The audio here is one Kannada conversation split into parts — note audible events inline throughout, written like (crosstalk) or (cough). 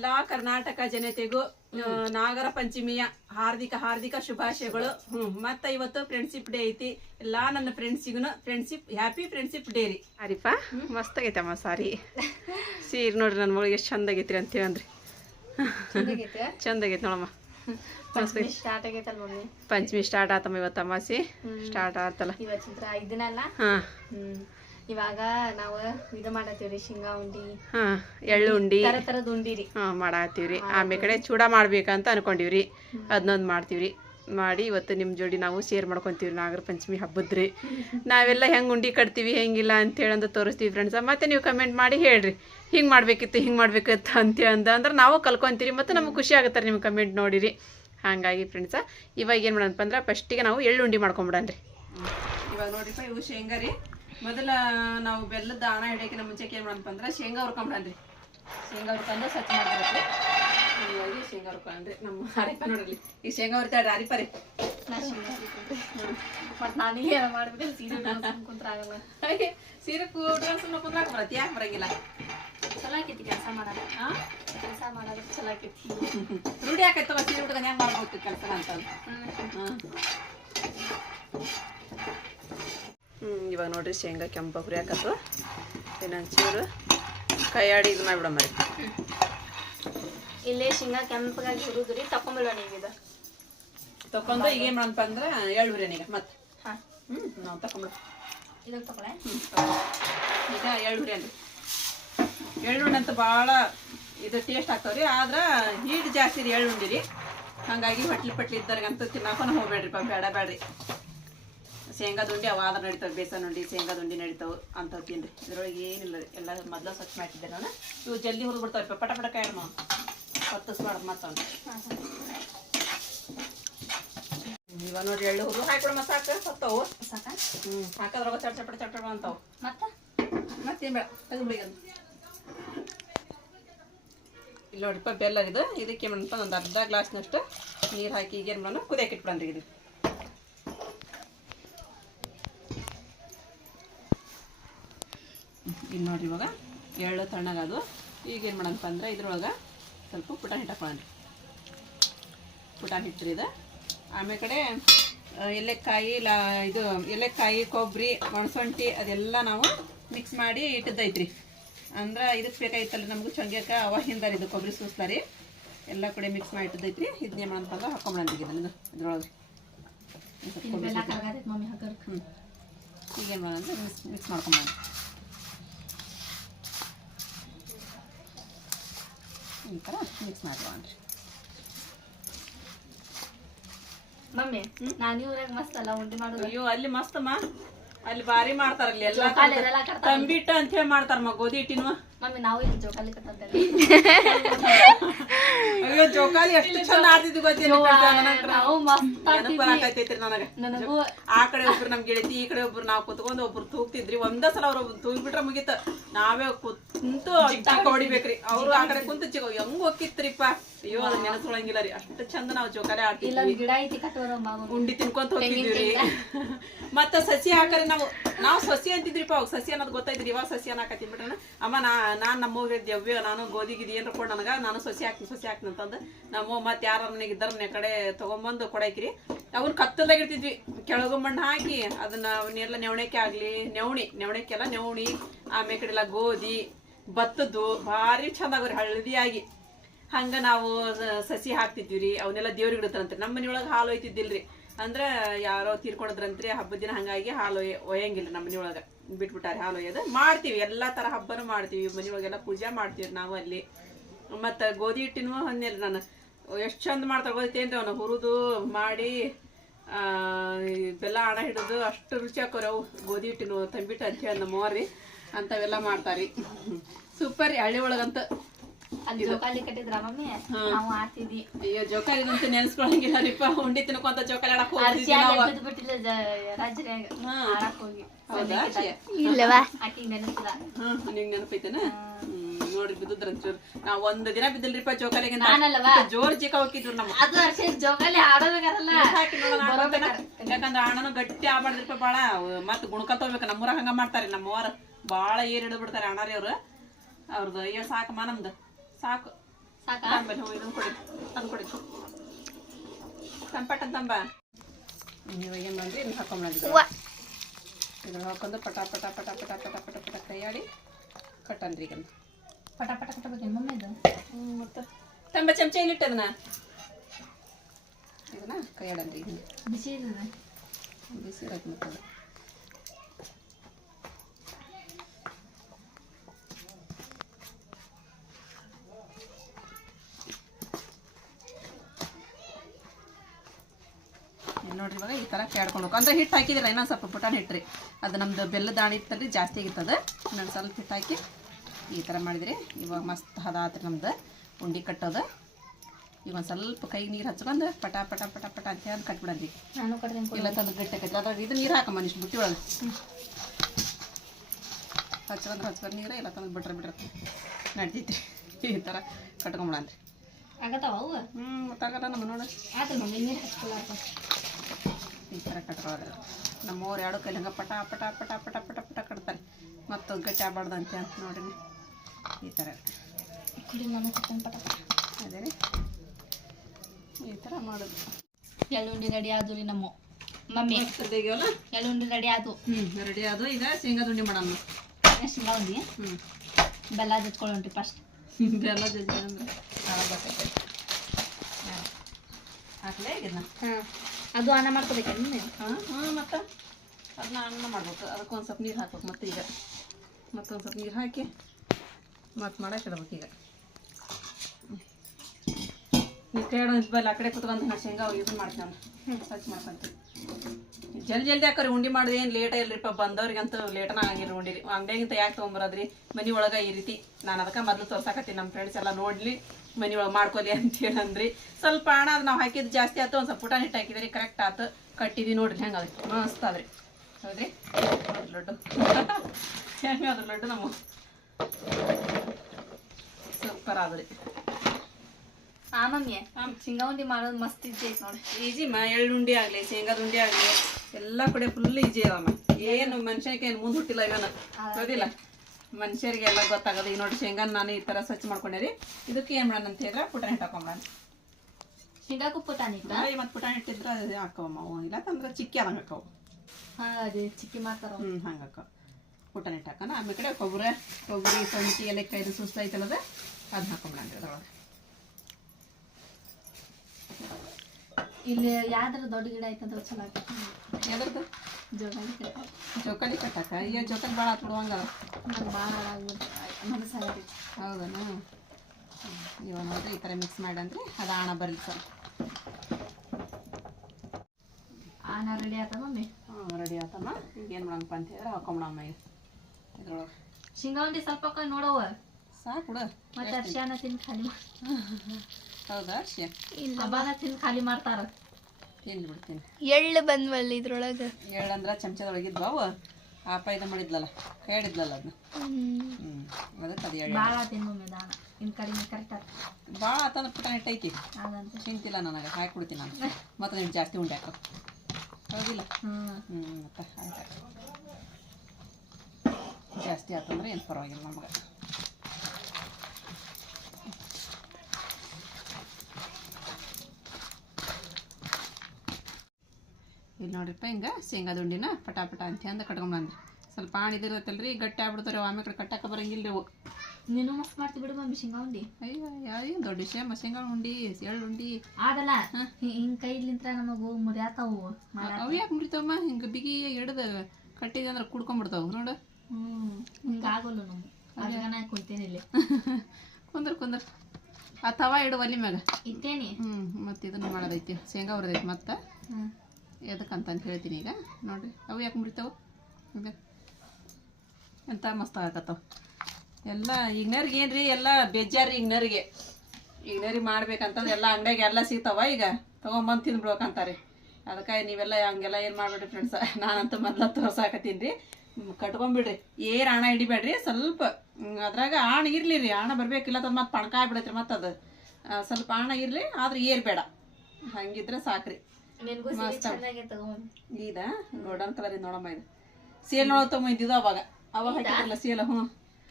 ಎಲ್ಲಾ ಕರ್ನಾಟಕ ಜನತೆಗೂ ನಾಗರ ಪಂಚಮಿಯ ಹಾರ್ದಿಕ ಹಾರ್ದಿಕ ಶುಭಾಶಯಗಳು. ಹ್ಮ್ ಮತ್ತ ಇವತ್ತು ಫ್ರೆಂಡ್ಶಿಪ್ ಡೇ ಐತಿ. ಎಲ್ಲಾ ನನ್ನ ಫ್ರೆಂಡ್ಸಿಗೂ ಫ್ರೆಂಡ್ಶಿಪ್ ಹ್ಯಾಪಿ ಫ್ರೆಂಡ್ಶಿಪ್ ಡೇ ರೀ. ಅರಿಪಾ ಮಸ್ತ್ ಆಗೈತಮ್ಮ ಸಾರಿ. ಸೀರೆ ನೋಡ್ರಿ ನನ್ನ ಮಗಳಿಗೆ ಎಷ್ಟು ಚಂದ ಆಗೈತ್ರಿ ಅಂತ ಹೇಳಂದ್ರಿ ಚಂದ ಆಗೈತೆ ನೋಡಮ್ಮ. ಮಸ್ತ್ ಸ್ಟಾರ್ಟ್ ಆಗೈತಲ್ಲ ಪಂಚಮಿ ಸ್ಟಾರ್ಟ್ ಆತಮ್ಮ ಇವತ್ತು ಅಮಾಸಿ ಸ್ಟಾರ್ಟ್ ಆತಲ್ಲ. ಹಾ. ಹ್ಮ್. ಇವಾಗ ನಾವು ಇದು ಮಾಡತ್ತೀವ್ರಿ ಶೇಂಗಾ ಉಂಡಿ. ಹಾ ಎಳ್ಳು ಉಂಡಿ. ತರ ತರದ್ ಉಂಡಿ ರೀ ಹಾ ಮಾಡಾತ್ತೀವ್ರಿ. ಆಮೇಲೆ ಕಡೆ ಚೂಡ ಮಾಡ್ಬೇಕಂತ ಅನ್ಕೊಂಡಿವ್ರಿ. ಅದನ್ನೊಂದು ಮಾಡ್ತೀವ್ರಿ. ಮಾಡಿ ಇವತ್ತು ನಿಮ್ಮ ಜೋಡಿ ನಾವು ಶೇರ್ ಮಾಡ್ಕೊಂತೀವಿ ನಾಗರ ಪಂಚಮಿ ಹಬ್ಬದ್ರಿ. ನಾವೆಲ್ಲ ಹೆಂಗೆ ಉಂಡಿ ಕಟ್ತೀವಿ ಹೆಂಗಿಲ್ಲ ಅಂತೇಳಿ ಅಂತ ತೋರಿಸ್ತೀವಿ ಫ್ರೆಂಡ್ಸ ಮತ್ತೆ ನೀವು ಕಮೆಂಟ್ ಮಾಡಿ ಹೇಳ್ರಿ. ಹಿಂಗೆ ಮಾಡ್ಬೇಕಿತ್ತು ಹಿಂಗೆ ಮಾಡ್ಬೇಕಿತ್ತು ಅಂತ ಅಂದ ಅಂದ್ರೆ ನಾವು ಕಲ್ಕೊಂತೀರಿ ಮತ್ತು ನಮಗೆ ಖುಷಿ ಆಗುತ್ತೆ ನಿಮ್ಮ ಕಮೆಂಟ್ ನೋಡಿರಿ. ಹಾಗಾಗಿ ಫ್ರೆಂಡ್ಸ ಇವಾಗ ಏನು ಮಾಡೋಣಪ್ಪ ಅಂದ್ರೆ ಫಸ್ಟಿಗೆ ನಾವು ಎಳ್ಳುಂಡಿ ಮಾಡ್ಕೊಂಬಿಡನ್ರಿ. ಇವಾಗ ನೋಡ್ರಿಪ್ಪ ಇವು ಶೇಂಗಾ ರೀ. ಮೊದಲ ನಾವು ಬೆಲ್ಲದ ಹಣ ಹಿಡಿಯೋಕಿನ ಮುಂಚೆಗೆ ಏನು ಅಂದ್ರೆ ಶೇಂಗಾ ಹುರ್ಕೊಂಬಿಡನ್ರಿ ಶೇಂಗಾ ಹುರ್ಕೊಂಡು ಸ್ವಚ್ಛ ಮಾಡ್ಬಿಡ್ರಿ ಹೀಗಾಗಿ ಶೇಂಗಾ ಹುರ್ಕೊಂಡ್ರಿ ನಮ್ಮ ಹರಿಪ ನೋಡ್ರಿ. ಈ ಶೇಂಗಾ ಹುರಿತಾಡ್ರಿ ಹರಿಪ ರೀ. (laughs) ಮತ್ ನಾನೀಗ ಏನೋ ಮಾಡ್ಬಿಟ್ಟು ಸೀರೆ ಕುಂತ್ರ ಆಗಲ್ಲ. ಹಾಗೆ (laughs) ಸೀರೆ ಕೂಡ್ರ ಸುಮ್ಮನೆ ಕುಂದ್ರಾಕ ಬರತ್ತೆ ಯಾಕೆ ಬರಂಗಿಲ್ಲ. ಚಲೋ ಆಕೈತಿ ಕೆಲಸ ಮಾಡೋದು ಹಾ ಕೆಲಸ ಮಾಡೋದು ಚಲೋ ಆಕೈತಿ. (laughs) ರೂಢಿ ಆಕೈತವ ಸೀರೆ ಉಟ್ಕೊಂಡು ಹೆಂಗೆ ಮಾಡ್ಬೇಕು ಕೆಲಸ ಅಂತ. ಹಾಂ ಇವಾಗ ನೋಡ್ರಿ ಶೇಂಗಾ ಕೆಂಪ ಹುರಿ ಹಾಕತ್ತು ಇನ್ನೊಂದು ಚೂರು ಕೈ ಆಡಿ ಇದು ಮಾಡಿಬಿಡಮ್ಮ ರೀ ಇಲ್ಲೇ ಶೇಂಗಾ ಕೆಂಪಗಾಗಿ ರೀ ತಕೊಂಬಿಡೋಣ ಈಗ ಇದು. ತಕೊಂಡು ಈಗ ಏನು ಮಾಡಪ್ಪ ಅಂದ್ರೆ ಎಳ್ಳು ಹುರಿಯನೀಗ ಮತ್ತೆ. ಹಾ. ಹ್ಞೂ ನಾವು ತಕೊಂಬಿಡ ಇದಕ್ಕೆ ತಗೊಳೆ ಈಗ ಎಳ್ಳು ಹುರಿಯನ್ರಿ ಎಳ್ಳುಂಡಿ ಅಂತ ಭಾಳ ಇದು ಟೇಸ್ಟ್ ಆಗ್ತಾವ್ರಿ ಆದ್ರೆ ಹೀಟ್ ಜಾಸ್ತಿ ರೀ ಎಳ್ಳುಂಡಿ ರೀ ಹಾಗಾಗಿ ಹೊಟ್ಲಿ ಪಟ್ಲಿ ಇದ್ದವ್ರಿಗಂತೂ ತಿನ್ನಕೊಂಡು ಹೋಗ್ಬೇಡ್ರಿಪ್ಪ ಬೇಡ ಬೇಡ್ರಿ. ಶೇಂಗಾದ ಅವಾದ ನಡೀತಾವೆ ಬೇಸನ್ ಉಂಡಿ ಶೇಂಗಾದ ಉಂಡಿ ನಡೀತಾವೆ ಅಂಥವು ತಿನ್ರಿ ಇದ್ರೊಳಗೆ ಏನಿಲ್ಲ ಎಲ್ಲ ಮೊದಲು ಸ್ವಚ್ಛ ಮಾಡ್ತಿದ್ದೆ ನಾನು. ಇವು ಜಲ್ದಿ ಹುರಿದು ಬಿಡ್ತಾವೆ ಪಟ ಪಟ ಕಾಯಿ ನಾವು ಹೊತ್ತಿಸ್ಬಾರ್ದು ಮತ್ತೊಂದು ಇವಾಗ ನೋಡಿ ಎಳ್ಳು ಹುರು ಹಾಕೊಡ ಮಸಾಕ ಸತ್ತವು. ಸಾಕ? ಹ್ಞೂ ಹಾಕೋದ್ರಾಗ ಚಟ್ ಚಪಟ ಚಟ ಅಂತಾವು. ಮತ್ತೆ? ಮತ್ತೇನು ಬೇಡ ತೆಗೆದ್ಬಿಡಿ ಇಲ್ಲಿ ನೋಡಿಪ್ಪ ಬೆಲ್ಲ ಇದು ಇದಕ್ಕೆ ಏನಪ್ಪ ಒಂದು ಅರ್ಧ ಗ್ಲಾಸ್ನಷ್ಟು ನೀರು ಹಾಕಿ ಈಗ ಏನು ಮಾಡೋಣ ಕುದಿಯಕ್ಕೆ ಇಟ್ಬಿಡಂದ್ರಿ ಇದು ಇಲ್ಲಿ ನೋಡ್ರಿ ಇವಾಗ ಎಳ್ಳು ಈಗ ಏನು ಮಾಡಂತ ಅಂದ್ರೆ ಇದ್ರೊಳಗೆ ಸ್ವಲ್ಪ ಪುಟಾಣಿ ಹಿಟ್ಟು ಹಾಕೊಳ್ಳೋಣ ಪುಟಾಣಿ ಇದು. ಆಮೇಲೆ ಕಡೆ ಎಲೆಕಾಯಿ ಲಾ, ಇದು ಎಲೆಕಾಯಿ ಕೊಬ್ಬರಿ ಒಣಸೊಂಟಿ ಅದೆಲ್ಲ ನಾವು ಮಿಕ್ಸ್ ಮಾಡಿ ಇಟ್ಟಿದ್ದೈತ್ರಿ. ಅಂದ್ರೆ ಇದಕ್ಕೆ ಬೇಕಾಗಿತ್ತಲ್ಲ ನಮಗೂ ಚಂಗ್ಯಾಕ ಅವ ಹಿಂದಾರಿ ಇದು ಕೊಬ್ಬರಿ ಸೂಸ್ಲಾರಿ ಎಲ್ಲ ಕಡೆ ಮಿಕ್ಸ್ ಮಾಡಿ ಇಟ್ಟಿದ್ದೈತ್ರಿ. ಇದನ್ನೇ ಅಂತ ಹಾಕೊಂಬಿಡಂತೀವಿ ಇದನ್ನು ಇದ್ರೊಳಗೆ. ಹ್ಞೂ ಈಗೇನು ಮಾಡೋಣ ಮಿಕ್ಸ್ ಮಿಕ್ಸ್ ಮಾಡ್ಕೊಂಬೋಣ ಈ ಥರ ಮಿಕ್ಸ್ ಮಾಡ್ಕೊಳ್ಳೋಣ್ರಿ ಮಮ್ಮಿ ನಾನು ಊರಾಗ ಮಸ್ತ್ ಅಲ್ಲ ಉಂಡಿ ಮಾಡೋದು. ಅಯ್ಯೋ ಅಲ್ಲಿ ಮಸ್ತಮ್ಮ ಅಲ್ಲಿ ಭಾರಿ ಮಾಡ್ತಾರಲ್ಲಿ ಎಲ್ಲ ಜೋಕಾಲಿ ಇದೆಲ್ಲ ಕಟ್ತಾರ. ತಂಬಿಟ್ಟು ಅಂತ ಹೇಳಿ ಮಾಡ್ತಾರಮ್ಮ ಗೋಧಿ ಹಿಟ್ಟಿನ. ಮಮ್ಮಿ ನಾವು ಇಲ್ಲಿ ಜೋಕಾಲಿ ಕಟ್ಟಂತೇವೆ ಅಯ್ಯೋ ಜೋಕಾಲಿ ಎಷ್ಟು ಚಂದ ಆಡ್ತಿದ್ವಿ ಗೊತ್ತಿಲ್ಲ ನಾವು ಮಸ್ತ್ ಬರಾಕೈತೈತ್ರಿ ನನಗೆ. ನನಗೂ ಆ ಕಡೆ ಒಬ್ರು ನಮ್ ಗೆಳತಿ ಈ ಕಡೆ ಒಬ್ರು ನಾವು ಕುತ್ಕೊಂಡು ಒಬ್ರು ತೂಗ್ತಿದ್ರಿ. ಒಂದೇ ಸಲ ಅವ್ರು ತೂಗ್ಬಿಟ್ರೆ ಮುಗೀತ. ನಾವೇ ಕುಂತು ಚಿಕ್ಕ ಹೊಡಿಬೇಕ್ರಿ. ಅವ್ರು ಆ ಕಡೆ ಕುಂತು ಚಿಕ್ಕ ಹೆಂಗ್ ಹೋಗಿತ್ರಿಪ್ಪ ಅಯ್ಯೋ ಅದ್ ನೆನಸೊಳಂಗಿಲ್ಲ ರೀ. ಅಷ್ಟು ಚಂದ ನಾವು ಜೋಕಾಲಿ ಆಡ್ತಿದ್ವಿ. ಇಲ್ಲೊಂದ್ ಗಿಡ ಐತಿ ಉಂಡಿ ತಿನ್ಕೊಂತ ಹೋಗಿದ್ವಿ (laughs) ಮತ್ತ ಸಸಿ ಹಾಕರಿ ನಾವು. ನಾವು ಸಸಿ ಅಂತಿದ್ರಿಪ್ಪ ಅವಾಗ ಸಸಿ ಅನ್ನೋದು ಗೊತ್ತೈತ್ರಿ ಇವಾಗ ಸಸಿ ಅನ್ನಕತ್ತೀನಿ ಬಿಟ್ರೆ ಅಮ್ಮ ನಾ ನಾನ್ ನಮ್ಮ ದೆವ್ಯ ನಾನು ಗೋಧಿ ಗಿದಿ ಏನ್ರ ಕೊಡ್ ನನಗ. ನಾನು ಸಸಿ ಹಾಕ್ತೀನಿ ಸಸಿ ಹಾಕ್ತೀನಿ ಅಂತಂದು ನಮ್ಮ ಮತ್ತೆ ಯಾರ ಮನೆಗೆ ಇದ್ದಾರ ಮನೆ ಕಡೆ ತಗೊಂಬಂದು ಕೊಡಾಕಿರಿ ಅವ್ನ ಕತ್ತಲ್ದಾಗ ಇರ್ತಿದ್ವಿ ಕೆಳಗು ಮಣ್ಣು ಹಾಕಿ ಅದನ್ನ ಅವನ್ನೆಲ್ಲ ನೆವಣಕ್ಕೆ ಆಗ್ಲಿ ನೆವಣಿ ನೆವಣಕ್ಕೆಲ್ಲ ನೆವಣಿ. ಆಮೇಲೆ ಕಡೆ ಎಲ್ಲ ಗೋಧಿ ಭತ್ತದ್ದು ಭಾರಿ ಚಂದ ಆಗೋರಿ ಹಳದಿಯಾಗಿ. ಹಂಗ ನಾವು ಸಸಿ ಹಾಕ್ತಿದ್ವಿ ರೀ ಅವನ್ನೆಲ್ಲ ದೇವ್ರಿಗೆ ಇಡ್ತಾರಂತ್ರಿ ನಮ್ಮ ಮನೆಯೊಳಗೆ ಹಾಲು ಒಯ್ತಿದ್ದಿಲ್ರಿ. ಅಂದ್ರೆ ಯಾರೋ ತೀರ್ಕೊಂಡ್ರಂತ್ರಿ ಹಬ್ಬದ ದಿನ ಹಂಗಾಗಿ ಹಾಲು ಒಯ್ಯ- ಒಯ್ಯಂಗಿಲ್ಲ ನಮ್ಮ ಮನೆಯೊಳಗೆ. ಬಿಟ್ಬಿಟ್ಟಾರೆ ಹಾಲು ಒಯ್ಯೋದು. ಮಾಡ್ತೀವಿ, ಎಲ್ಲಾ ತರ ಹಬ್ಬನೂ ಮಾಡ್ತೀವಿ. ಮನೆಯೊಳಗೆಲ್ಲ ಪೂಜೆ ಮಾಡ್ತೀವಿ ನಾವು ಅಲ್ಲಿ. ಮತ್ತು ಗೋಧಿ ಹಿಟ್ಟಿನೂ ಹೊಂದಿಲ್ಲ ನಾನು. ಎಷ್ಟು ಚಂದ ಮಾಡ್ತಾರೆ ಗೊತ್ತೇನ್ರಿ ಅವನು? ಹುರಿದು ಮಾಡಿ ಬೆಲ್ಲ ಹಣ ಹಿಡಿದು ಅಷ್ಟು ರುಚಿ ಅವು. ಗೋಧಿ ಹಿಟ್ಟಿನ ತಂಬಿಟ್ಟು ಅಂತ ಹೇಳಿ ನಮ್ಮ ಅವ್ರಿ ಅಂಥವೆಲ್ಲ ಮಾಡ್ತಾರಿ. ಸೂಪರ್ ಹಳ್ಳಿ ಒಳಗಂತ. ಅಲ್ಲಿ ಜೋಕಾಲಿ ಕಟ್ಟಿದ್ರ ಮಮ್ಮಿ? ನಾವು ಆಡ್ತಿದ್ವಿ. ಅಯ್ಯೋ ಜೋಕಾಲಿದಂತೂ ನೆನ್ಸ್ಕೊಳಂಗಿಲ್ಲ ರೀಪ. ಉಂಡಿ ತಿನ್ಕೊಂತ ಜೋಕಾಲಿ ಆಡಕ್ ಹೋಗ್ತಿದ್ವಿ ಅರ್ಸಿಯಾಗ ನಾವು. ಬಿದ್ದು ಬಿಟ್ಟಿಲ್ಲ ರಾಜ್ಯದಾಗ. ಆಡಕ್ ಹೋಗಿ. ಹೌದಾ ಆಕಿಗೆ ನೆನಪಿಲ್ಲ. ಹ್ಮ್ ನಿಂಗ್ ನೆನಪೈತೇನ? ಹ್ಮ್ ನೋಡ್ರಿ ಬಿದ್ದಿದ್ರಂಚೂರ್ ನಾವ್ ಒಂದ್ ದಿನ ಬಿದ್ದಿಲ್ರಿಪ್ಪ ಜೋಕಾಲಿಗೆ? ಜೋರ್ ಜಿಕ ಹೋಗಿದ್ರು ನಮ್ಮ ಅದು ಅರ್ಸಿ ಜೋಕಾಲಿ. ಯಾಕಂದ್ರ ಅಣ್ಣನು ಗಟ್ಟಿ ಆಬಾರ್ದ್ರಿಪ್ಪ ಬಾಳ. ಮತ್ ಗುಣಕ ತಗೋಬೇಕು. ನಮ್ಮೂರ ಹಂಗ ಮಾಡ್ತಾರೆ ನಮ್ಮವ್ವಾರ. ಬಾಳ ಏರ್ ಹಿಡಿದು ಬಿಡ್ತಾರೆ ಅಣ್ಣಾರಿ ಅವ್ರು ಅವ್ರದ್ದು ಅಯ್ಯೋ ಸಾಕಮ್ಮ ನಮ್ದು. ಸಾಕು. ಸಾಕು? ಆಮೇಲೆ ಹೋಗಿ ಇದನ್ನು ಕೊಡಿ ತಂದು ಕೊಡಿ ತಂಪಟ ತಂಬ ನೀವು ಏನು ಮಾಡಿ ಇನ್ನು ಹಾಕೊಂಡ್ಬಂದಿದ್ದೀವಿ ಇದನ್ನು ಹಾಕೊಂಡು ಪಟ ಪಟ ಪಟ ಪಟ ಪಟ ಪಟ ಪಟ ಕೈಯಾಡಿ ಕಟ್ಟನ್ರಿ ಈಗ ಪಟ ಪಟ ಕಟ್ಟಬೇಕೇನು ಮಮ್ಮಿ ಇದು. ಹ್ಞೂ ಮತ್ತು. ತಂಬ ಚಮಚ ಇಲ್ಲಿಟ್ಟು ಅದನ್ನ ಇದನ್ನ ಕೈಯಾಡನ್ರಿ ಇದನ್ನ. ಬಿಸಿ ಬಿಸಿ ಇರೋದು ಮತ್ತೆ ನೋಡ್ರಿ ಇವಾಗ ಈ ಥರ ಕೇಳ್ಕೊಂಡು ಹೋಗಿ ಅಂದ್ರೆ ಹಿಟ್ಟು ಹಾಕಿದ್ರೆ ಇನ್ನೊಂದು ಸ್ವಲ್ಪ ಪುಟಾಣಿ ಹಿಟ್ರಿ. ಅದು ನಮ್ದು ಬೆಲ್ಲದ ದಾಣಿ ಇತ್ತಲ್ರಿ ಜಾಸ್ತಿ ಆಗಿತ್ತದ ಇನ್ನೊಂದು ಸ್ವಲ್ಪ ಹಿಟ್ಟು ಹಾಕಿ ಈ ಥರ ಮಾಡಿದ್ರಿ. ಇವಾಗ ಮಸ್ತ್ ಹದ ಆತ್ರಿ ನಮ್ದು. ಉಂಡೆ ಕಟ್ಟೋದು. ಈಗ ಒಂದು ಸ್ವಲ್ಪ ಕೈ ನೀರು ಹಚ್ಕೊಂಡು ಪಟ ಪಟ ಪಟ ಪಟ ಅಂತ ಹೇಳಿ ಕಟ್ತೀನಿ ಇಲ್ಲ ತಂದು ಗಟ್ಟಿ ಅದ್ರಾಗ ಇದು ನೀರು ಹಾಕಮ್ಮ ಇಷ್ಟು ಬುಟ್ಟಿ ಒಳಗೆ. ಹಚ್ಕೊಂಡ್ರೆ ಹಚ್ಕೊಂಡು ನೀರು ಇಲ್ಲ ತಂದು ಬಿಟ್ರೆ ಬಿಡ್ರೆ ನಡ್ತೈತಿ ಈ ಥರ ಕಟ್ಕೊಂಬಿಡನ್ರಿ ಆಗತ್ತಾವ ಹ್ಞೂ ಗೊತ್ತಾಗಲ್ಲ ನಮ್ಮ ನೋಡ. ಆಯ್ತು ಮಮ್ಮಿ ನೀರು ಹಚ್ಕೊಳಪ್ಪ ಈ ಥರ ಕಟ್ಕೊಳ್ಳೋದು ನಮ್ಮ ಊರು ಎರಡು ಕೈಲಿ ಹಂಗೆ ಪಟ ಪಟ ಪಟ ಪಟ ಪಟ ಪಟ ಕಟ್ತಾರೆ. ಮತ್ತು ಗಟ್ಟಿ ಆಗ್ಬಾರ್ದು ಅಂತ ಅಂತ ನೋಡ್ರಿ ಈ ಥರ ಅದೇ ರೀ. ಈ ಥರ ಮಾಡೋದು. ಎಳ್ಳುಂಡಿ ರೆಡಿ ಆದು ರೀ ನಮ್ಮ ಮಮ್ಮಿ. ತೆಗಿಯೋಲ್ಲ ಎಳ್ಳುಂಡಿ ರೆಡಿ ಆದು ಹ್ಞೂ ರೆಡಿ ಆದು ಈಗ ಶೇಂಗಾ ಉಂಡೆ ಮಾಡೋಣ. ಶೇಂಗಾ ಉಂಡಿ? ಹ್ಞೂ ಬೆಲ್ಲ ಜಜ್ಕೊಳ್ಳೋಣ್ರಿ ಫಸ್ಟ್ (laughs) ಬೆಲ್ಲ ಜಜ್ಜಿ ಅಂದ್ರೆ. ಹಾಕ್ಲೇ ಇದನ್ನ ಹಾಂ. ಅದು ಅನ್ನ ಮಾಡ್ಕೋಬೇಕೇನು ನೀವು ಹಾಂ ಹಾಂ ಮತ್ತು? ಅದನ್ನ ಅನ್ನ ಮಾಡ್ಬೇಕು. ಅದಕ್ಕೆ ಒಂದು ಸ್ವಲ್ಪ ನೀರು ಹಾಕ್ಬೇಕು ಮತ್ತೆ ಈಗ. ಮತ್ತೊಂದು ಸ್ವಲ್ಪ ನೀರು ಹಾಕಿ ಮತ್ತೆ ಮಾಡಕ್ಕೆ ಇಡ್ಬೇಕು ಈಗ. ನೀವು ಕೇಳೋ ಇದ್ಬಲ್ಲ ಆ ಕಡೆ ಕುತ್ಕೊಂಡು ನಾನು ಶೇಂಗಾ ಇದನ್ನ ಮಾಡ್ತೀನಿ ನಾನು. ಸ್ವಚ್ಛ ಮಾಡ್ಕೊಂತೀವಿ ಜಲ್ದಿ ಜಲ್ದಿ ಹಾಕೋರಿ ಉಂಡಿ ಮಾಡಿದ್ರೆ ಏನು ಲೇಟ ಇಲ್ಲರಿಪ್ಪ ಬಂದವ್ರಿಗಂತೂ ಲೇಟನ ಆಗಂಗಿಲ್ಲ ಉಂಡಿ ರೀ ಅಂಗಡಿಯಾಗಿಂತ ಯಾಕೆ ತೊಗೊಂಬರೋದ್ರಿ ಮನೆ ಒಳಗೆ ಈ ರೀತಿ. ನಾನು ಅದಕ್ಕೆ ಮೊದಲು ತೋರ್ಸಾಕತ್ತೀನಿ ನಮ್ಮ ಫ್ರೆಂಡ್ಸ್ ಎಲ್ಲ ನೋಡ್ಲಿ. ಮನೆ ಒಳಗೆ ಮಾಡ್ಕೊಲಿ ಅಂತೇಳಿ ಹೇಳಂದ್ರಿ. ಸ್ವಲ್ಪ ಹಣ ಅದು ನಾವು ಹಾಕಿದ್ದು ಜಾಸ್ತಿ ಆಯ್ತು ಒಂದು ಸ್ವಲ್ಪ ಪುಟಾಣಿ ಹಿಟ್ಟು ಹಾಕಿದ್ರಿ ಕರೆಕ್ಟ್ ಆಯ್ತು ಕಟ್ಟಿದ್ವಿ ನೋಡ್ರಿ ಹೆಂಗೆ ಅದ್ರಿ ಮಸ್ತ್ ಅದ್ರಿ ಹೌದ್ರಿ? ಲಡ್ಡು. (laughs) ಹೆಂಗೆ ಅದ್ರ ಲಡ್ಡು ನಮ್ಮ? ಸೂಪರ್ ಆದ್ರಿ. ಆಮ್ ಶೇಂಗಾ ಉಂಡಿ ಮಾಡೋದು ಮಸ್ತ್ ಇಜ್ಜಿ ಐತೆ ನೋಡಿ ಈಜಿ ಮಾ ಎಳ್ಳುಂಡಿ ಆಗಲಿ ಶೇಂಗಾದ ಉಂಡಿ ಆಗಲಿ ಎಲ್ಲ ಕಡೆ ಫುಲ್ ಈಜಿ ಅದಮ್ಮ ಏನು ಮನುಷ್ಯನಿಗೆ ಏನು ಮುಂದೆ ಹುಟ್ಟಿಲ್ಲ ಇವನ. ಹೌದಿಲ್ಲ? ಮನುಷ್ಯರಿಗೆ ಎಲ್ಲ ಗೊತ್ತಾಗೋದು ಈಗ ನೋಡಿ ಶೇಂಗಾನ ನಾನು ಈ ಥರ ಸ್ವಚ್ಛ ಮಾಡ್ಕೊಂಡೇರಿ. ಇದಕ್ಕೆ ಏನು ಮಾಡೋಣ ಅಂತ ಹೇಳಿದ್ರೆ ಪುಟಾಣಿ ಹಾಕೊಂಬಿಡೋಣ ಶೇಂಗಾಕು ಪುಟಾಣಿ ಹಿಟ್ಟು? ಮತ್ತು ಪುಟಾಣಿ ಹಿಟ್ಟಿದ್ರೆ ಅದು ಹಾಕವಮ್ಮ. ಅವು ಇಲ್ಲ ಅಂದ್ರೆ ಚಿಕ್ಕಿ ಆದಂಗೆ ಹಾಕವು ಹಾಂ ಅದೇ ಚಿಕ್ಕಿ ಮಾಡ್ತಾರ ಹ್ಞೂ ಹಂಗೆ ಹಾಕೋ. ಪುಟಾಣಿ ಹಿಟ್ಟು ಹಾಕೋಣ. ಆಮೇಲೆ ಕಡೆ ಕೊಬ್ಬರಿ ಕೊಬ್ಬರಿ ಸೊಂಟಿ ಎಲ್ಲ ಕೈದು ಸುಸ್ತಾಯ್ತಲ್ಲದ ಅದನ್ನ ಹಾಕೊಂಬಿಡೋಣ ಅದ್ರೊಳಗೆ ಇಲ್ಲಿ ಯಾವ್ದಾರ ದೊಡ್ಡ ಗಿಡ ಐತಂದ್ರೆ ಚಲೋ ಆಗ್ತೈತಿ. ಯಾವ್ದು ಜೋಕಾಲಿ ಗಿಡ ಜೋಕಾಲಿ ಕಟ್ಟಕ್ಕ ಈಗ ಜೋಕಾಲಿ ಭಾಳ ಹತ್ಬಿಡುವಂಗಲ್ಲ ನಂಗೆ ಭಾಳ ಹಾಳಾಗ್ಬಿಡ್ತು ಮನಸ್ಸಾಗೈತಿ ಹೌದಾ ಇವಾಗ ನೋಡ್ರಿ ಈ ಥರ ಮಿಕ್ಸ್ ಮಾಡಂದ್ರೆ ಅದು ಆಣ ಬರಲಿ ಸರ್ ಆಣ ರೆಡಿ ಆತ ಮಮ್ಮಿ? ಹಾಂ ರೆಡಿ ಆತಮ್ಮ. ಈಗ ಏನು ಮಾಡಂಗಪ್ಪ ಅಂತ ಹೇಳಿದ್ರೆ ಹಾಕೊಂಬಿಡಮ್ಮ ಇದ್ರೊಳಗೆ. ಶೇಂಗಾ ಉಂಡಿ ಸ್ವಲ್ಪ ಕೈ ನೋಡವ ಸಾಕು ಮತ್ತೆ ಅರ್ಶಿನ ತಿಂದು ಖಾಲಿ ಹೌದಾ ಅರ್ಶಿ ಹಬ್ಬನ ತಿಂದು ಖಾಲಿ ಮಾಡ್ತಾರ. ತಿಂದು ಬಿಡ್ತೀನಿ. ಎಳ್ಳು ಬಂದ್ವಲ್ಲ ಇದ್ರೊಳಗೆ? ಎಳ್ಳಂದ್ರೆ ಚಮಚದೊಳಗಿದ್ವು ಅವು. ಆಪ ಇದು ಮಾಡಿದ್ಲಲ್ಲ ಹೇಳಿದ್ಲಲ್ಲ ಅದನ್ನ. ಹ್ಞೂ ಅದಕ್ಕೆ ಅದು ಎಳ್ಳು. ಭಾಳ ತಿನ್ನು ಮಮ್ಮಿ ಇನ್ನು ಇನ್ ಕಡಿಮೆ ಕರೆಕ್ಟ್ ಭಾಳ ಆತಂದ್ರೆ ಪುಟ ಐತಿ ಅದಂತೆ ಚಿಂತಿಲ್ಲ ನನಗೆ ಹಾಕಿ ಕೊಡ್ತೀನಿ ನಾನು. ಮತ್ತೆ ನೀವು ಜಾಸ್ತಿ ಉಂಡೆ ಹಾಕೋ. ಹೌದಿಲ್ಲ? ಹ್ಮ್. ಹ್ಞೂ ಮತ್ತೆ ಆಯ್ತು ಜಾಸ್ತಿ ಆತಂದ್ರೆ ಏನು ಪರವಾಗಿಲ್ಲ ನಮ್ಗೆ. ಇಲ್ಲಿ ನೋಡ್ರಿಪ್ಪ ಹಿಂಗೆ ಶೇಂಗಾದ ದುಂಡಿನ ಪಟ ಪಟ ಅಂತ ಅಂದ ಕಟ್ಕೊಂಬಂದ್ರಿ ಸ್ವಲ್ಪ ಆಣಿದಿರತ್ತಲ್ರಿ ಗಟ್ಟಿ ಆಗ್ಬಿಡ್ತಾರೆ ಆಮೇಲೆ ಕಡೆ ಕಟ್ಟಕ್ಕೆ ಬರಂಗಿಲ್ಲ ರೀ ನೀನು ಮಸ್ತ್ ಮಾಡ್ತಿ ಬಿಡು ಮಮ್ಮಿ ಶೇಂಗಾ ಉಂಡಿ. ಅಯ್ಯೋ ಯಾವ ದೊಡ್ಡ ವಿಷಯ ಶೇಂಗಾ ಉಂಡಿ ಎಳ್ಳು ಉಂಡಿ. ಆಗಲ್ಲ ಹಿಂಗೆ ಹಿಂಗ್ ಕೈಲಿಂತ್ರ ನಮಗೆ ಮುರಿಯಾತಾವು. ಅವು ಯಾಕೆ ಮುರಿತಾವಮ್ಮ? ಹಿಂಗೆ ಬಿಗಿ ಹಿಡ್ದು ಕಟ್ಟಿದೆ ಅಂದ್ರೆ ಕುಡ್ಕೊಂಬಿಡ್ತಾವು ನೋಡು. ಹಿಂಗಾಗಲ್ಲ ನಮ್ಮ ಅದನ್ನ ಕುಂತೇನಿ ಇಲ್ಲಿ. (laughs) ಕುಂದ್ರ ಕುಂದ್ರ. ಆ ತವ ಇಡು ಒಲಿ ಮ್ಯಾಗ. ಇತ್ತೇನಿ? ಹ್ಞೂ ಮತ್ತು ಇದನ್ನು ಮಾಡೋದೈತಿ ಶೇಂಗಾ ಹುರಿದೈತಿ ಮತ್ತೆ. ಹ್ಮ್. ಎದಕ್ಕಂತ ಅಂತ ಹೇಳ್ತೀನಿ ಈಗ. ನೋಡಿರಿ, ಅವು ಯಾಕೆ ಮುಡಿತಾವು ಅಂತ ಎಂತ ಮಸ್ತ್ ಆಗತ್ತವ. ಎಲ್ಲ ಈಗಿನವ್ರಿಗೆ ಏನ್ರಿ, ಎಲ್ಲ ಬೇಜಾರಿ ಈಗಿನವ್ರಿಗೆ. ಈಗಿನವ್ರಿಗೆ ಮಾಡ್ಬೇಕಂತಂದ್ರೆ ಎಲ್ಲ ಅಂಗಡಿಯಾಗ ಎಲ್ಲ ಸಿಗ್ತಾವ ಈಗ. ತೊಗೊಂಬಂದು ತಿಂದ್ಬಿಡ್ಬೇಕಂತಾರೆ ಅದಕ್ಕೆ ನೀವೆಲ್ಲ ಹಂಗೆಲ್ಲ ಏನು ಮಾಡ್ಬೇಡ್ರಿ ಫ್ರೆಂಡ್ಸ್ ನಾನಂತೂ ಮೊದಲ ತೋರ್ಸಾಕತ್ತೀನಿ ರೀ. ಕಟ್ಕೊಂಬಿಡ್ರಿ. ಏರ್ ಹಣ ಹಿಡಿಬೇಡ್ರಿ, ಸ್ವಲ್ಪ. ಅದ್ರಾಗ ಆಣ ಇರ್ಲಿ ರೀ. ಆಣ ಬರ್ಬೇಕಿಲ್ಲ ಅದು ಮತ್ತೆ ಪಣಕ ಆಗ್ಬಿಡತ್ರಿ ಮತ್ತೆ ಅದು ಸ್ವಲ್ಪ ಆಣ ಇರಲಿ, ಆದ್ರೆ ಏರ್ ಬೇಡ ಹಂಗಿದ್ರೆ ಸಾಕ್ರಿ. ನಿನ್ಗೂ ಸಿರಿ ಚೆನ್ನಾಗೈತೆ ತಗೊಂಡ್ ಇದ ಗೋಲ್ಡನ್ ಕಲರ್ ಇದು ನೋಡಮ್ಮ ಇದು. ಸೇಲ್ ಅವಾಗ. ಅವಾಗ ಹಾಕಿದ್ರಲ್ಲ ಸೇಲ್ ಹ್ಞೂ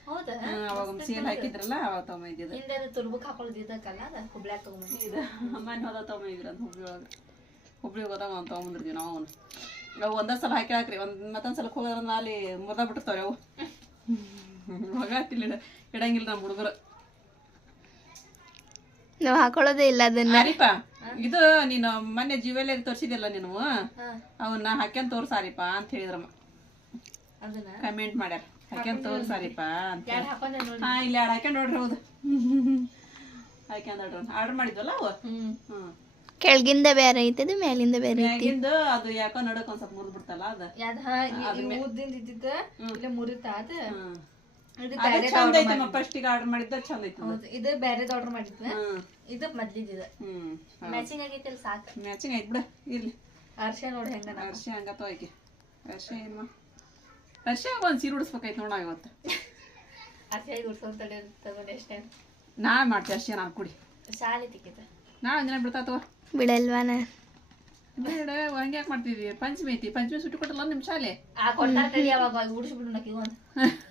ಹೌದಾ? ಹ್ಮ್, ಅವಾಗ ಸೀಲ್ ಹಾಕಿದ್ರಲ್ಲ ಅವಾಗ ತೊಗೊಂಬಂದಿದ್ದು ಹಿಂದೆ ಅದು ತುರ್ಬಕ್ ಹಾಕೊಳ್ಳೋದು ಇದಕ್ಕಲ್ಲ ಅದ ಹುಬ್ಳ್ಯಾಗ ತಗೊಂಬಂದಿ ಇದು ಮನೆ ಹೋದ ತೊಗೊಂಬಂದಿದ್ರು ಅಂತ ಹುಬ್ಳಿ ಒಳಗೆ. ಹುಬ್ಳಿ ಹೋದಾಗ ಒಂದು ತೊಗೊಂಬಂದಿರ್ತೀವಿ ನಾವು ಅವನು. ಅವು ಒಂದೇ ಸಲ ಹಾಕಿ ಹಾಕ್ರಿ ಒಂದು ಮತ್ತೊಂದು ಸಲ ಹೋಗೋದ್ರನ್ನ ಅಲ್ಲಿ ಮುರ್ದ ಬಿಟ್ಟಿರ್ತಾವ್ರಿ ಅವು. ಹಾಕಿಲ್ಲ ಇಡಂಗಿಲ್ಲ ನಮ್ಮ ಹುಡುಗರು. ನಾವು ಹಾಕೊಳ್ಳೋದೇ ಇಲ್ಲ ಅದನ್ನ. ಹರಿಪ ಇದು ನೀನು ಮೊನ್ನೆ ಜ್ಯುವೆಲ್ಲರಿ ತೋರಿಸಿದಿಲ್ಲ ನೀನು? ಅವನ್ನ ಹಾಕ್ಯಂತ ತೋರ್ಸಾರಿಪ್ಪ ಅಂತ ಹೇಳಿದ್ರಮ್ಮ. ಅದನ್ನ? ಕಮೆಂಟ್ ಮಾಡ್ಯಾರ. ಹಾಕ್ಯಂತ ತೋರ್ಸಾರಿಪ್ಪ ಅಂತ ಹಾ ಇಲ್ಲಿ ಎರಡು ಹಾಕ್ಯಂಡ್ ನೋಡ್ರಿ ಹೌದು. (laughs) ಹಾಕ್ಯಂದ್ ಆರ್ಡರ್ ಮಾಡಿದ್ವಲ್ಲ ಅವು? ಕೆಳಗಿಂದ ಬೇರೆ ಐತದ ಮೇಲಿಂದ ಬೇರೆ ಐತಿ. ಅದು ಯಾಕೋ ನಡಕ ಒಂದ್ ಸ್ವಲ್ಪ ಮುರಿದ್ ಬಿಡ್ತಲ್ಲ ಅದ? ಯಾವ್ದು ಇದು ಚಂದ ಐತಮ್ಮ ಫಸ್ಟ್ ಈಗ ಆರ್ಡರ್ ಮಾಡಿದ್ದ ಚಂದ ಐತಿ. ಹೌದು ಇದು ಬ್ಯಾರೆದ್ ಆರ್ಡರ್ ಮಾಡಿದ್ನ. ಹ್ಮ್. ಇದು ಮೊದ್ಲಿದ್ದ. ಹ್ಮ್ ಮ್ಯಾಚಿಂಗ್ ಆಗೈತಿಲ್ಲ ಸಾಕು. ಮ್ಯಾಚಿಂಗ್ ಐತ್ ಬಿಡ ಇರ್ಲಿ. ಅರ್ಶ ನೋಡಿ ಹೆಂಗ ಅರ್ಶಿ ಹಂಗತ್ತೋ ಆಕಿ. ಅರ್ಶಿ ಏನ್ಮ ಅರ್ಶಿ ಒಂದ್ ಸೀರೆ ಉಡಿಸ್ಬೇಕಾಯ್ತು ನೋಡ ಇವತ್ತು. (laughs) ಅರ್ಶ ಉಡ್ಸ್ಕೊಂಡ್ ತಡೆ ತಗೊಂಡು ಎಷ್ಟೇ ನಾ ಮಾಡ್ತೀವಿ ಅರ್ಶಿ ನಾನು ಕುಡಿ. ಶಾಲೆ ತಿಕ್ಕಿತ ನಾ ಒಂದಿನ ಬಿಡ್ತಾತವ ಬಿಡಲ್ವಾನ? ಬೇಡ ಹಂಗೆ ಯಾಕೆ ಮಾಡ್ತಿದ್ವಿ ಪಂಚಮಿ ಐತಿ ಪಂಚಮಿ ಸುಟ್ಟಿ ಕೊಟ್ಟಲ್ಲ ನಿಮ್ಮ ಶಾಲೆ? ಆ ಕೊಡ್ತಾರ ತಡಿ ಅವಾಗ ಉಡಿಸ್ಬಿಡು (laughs)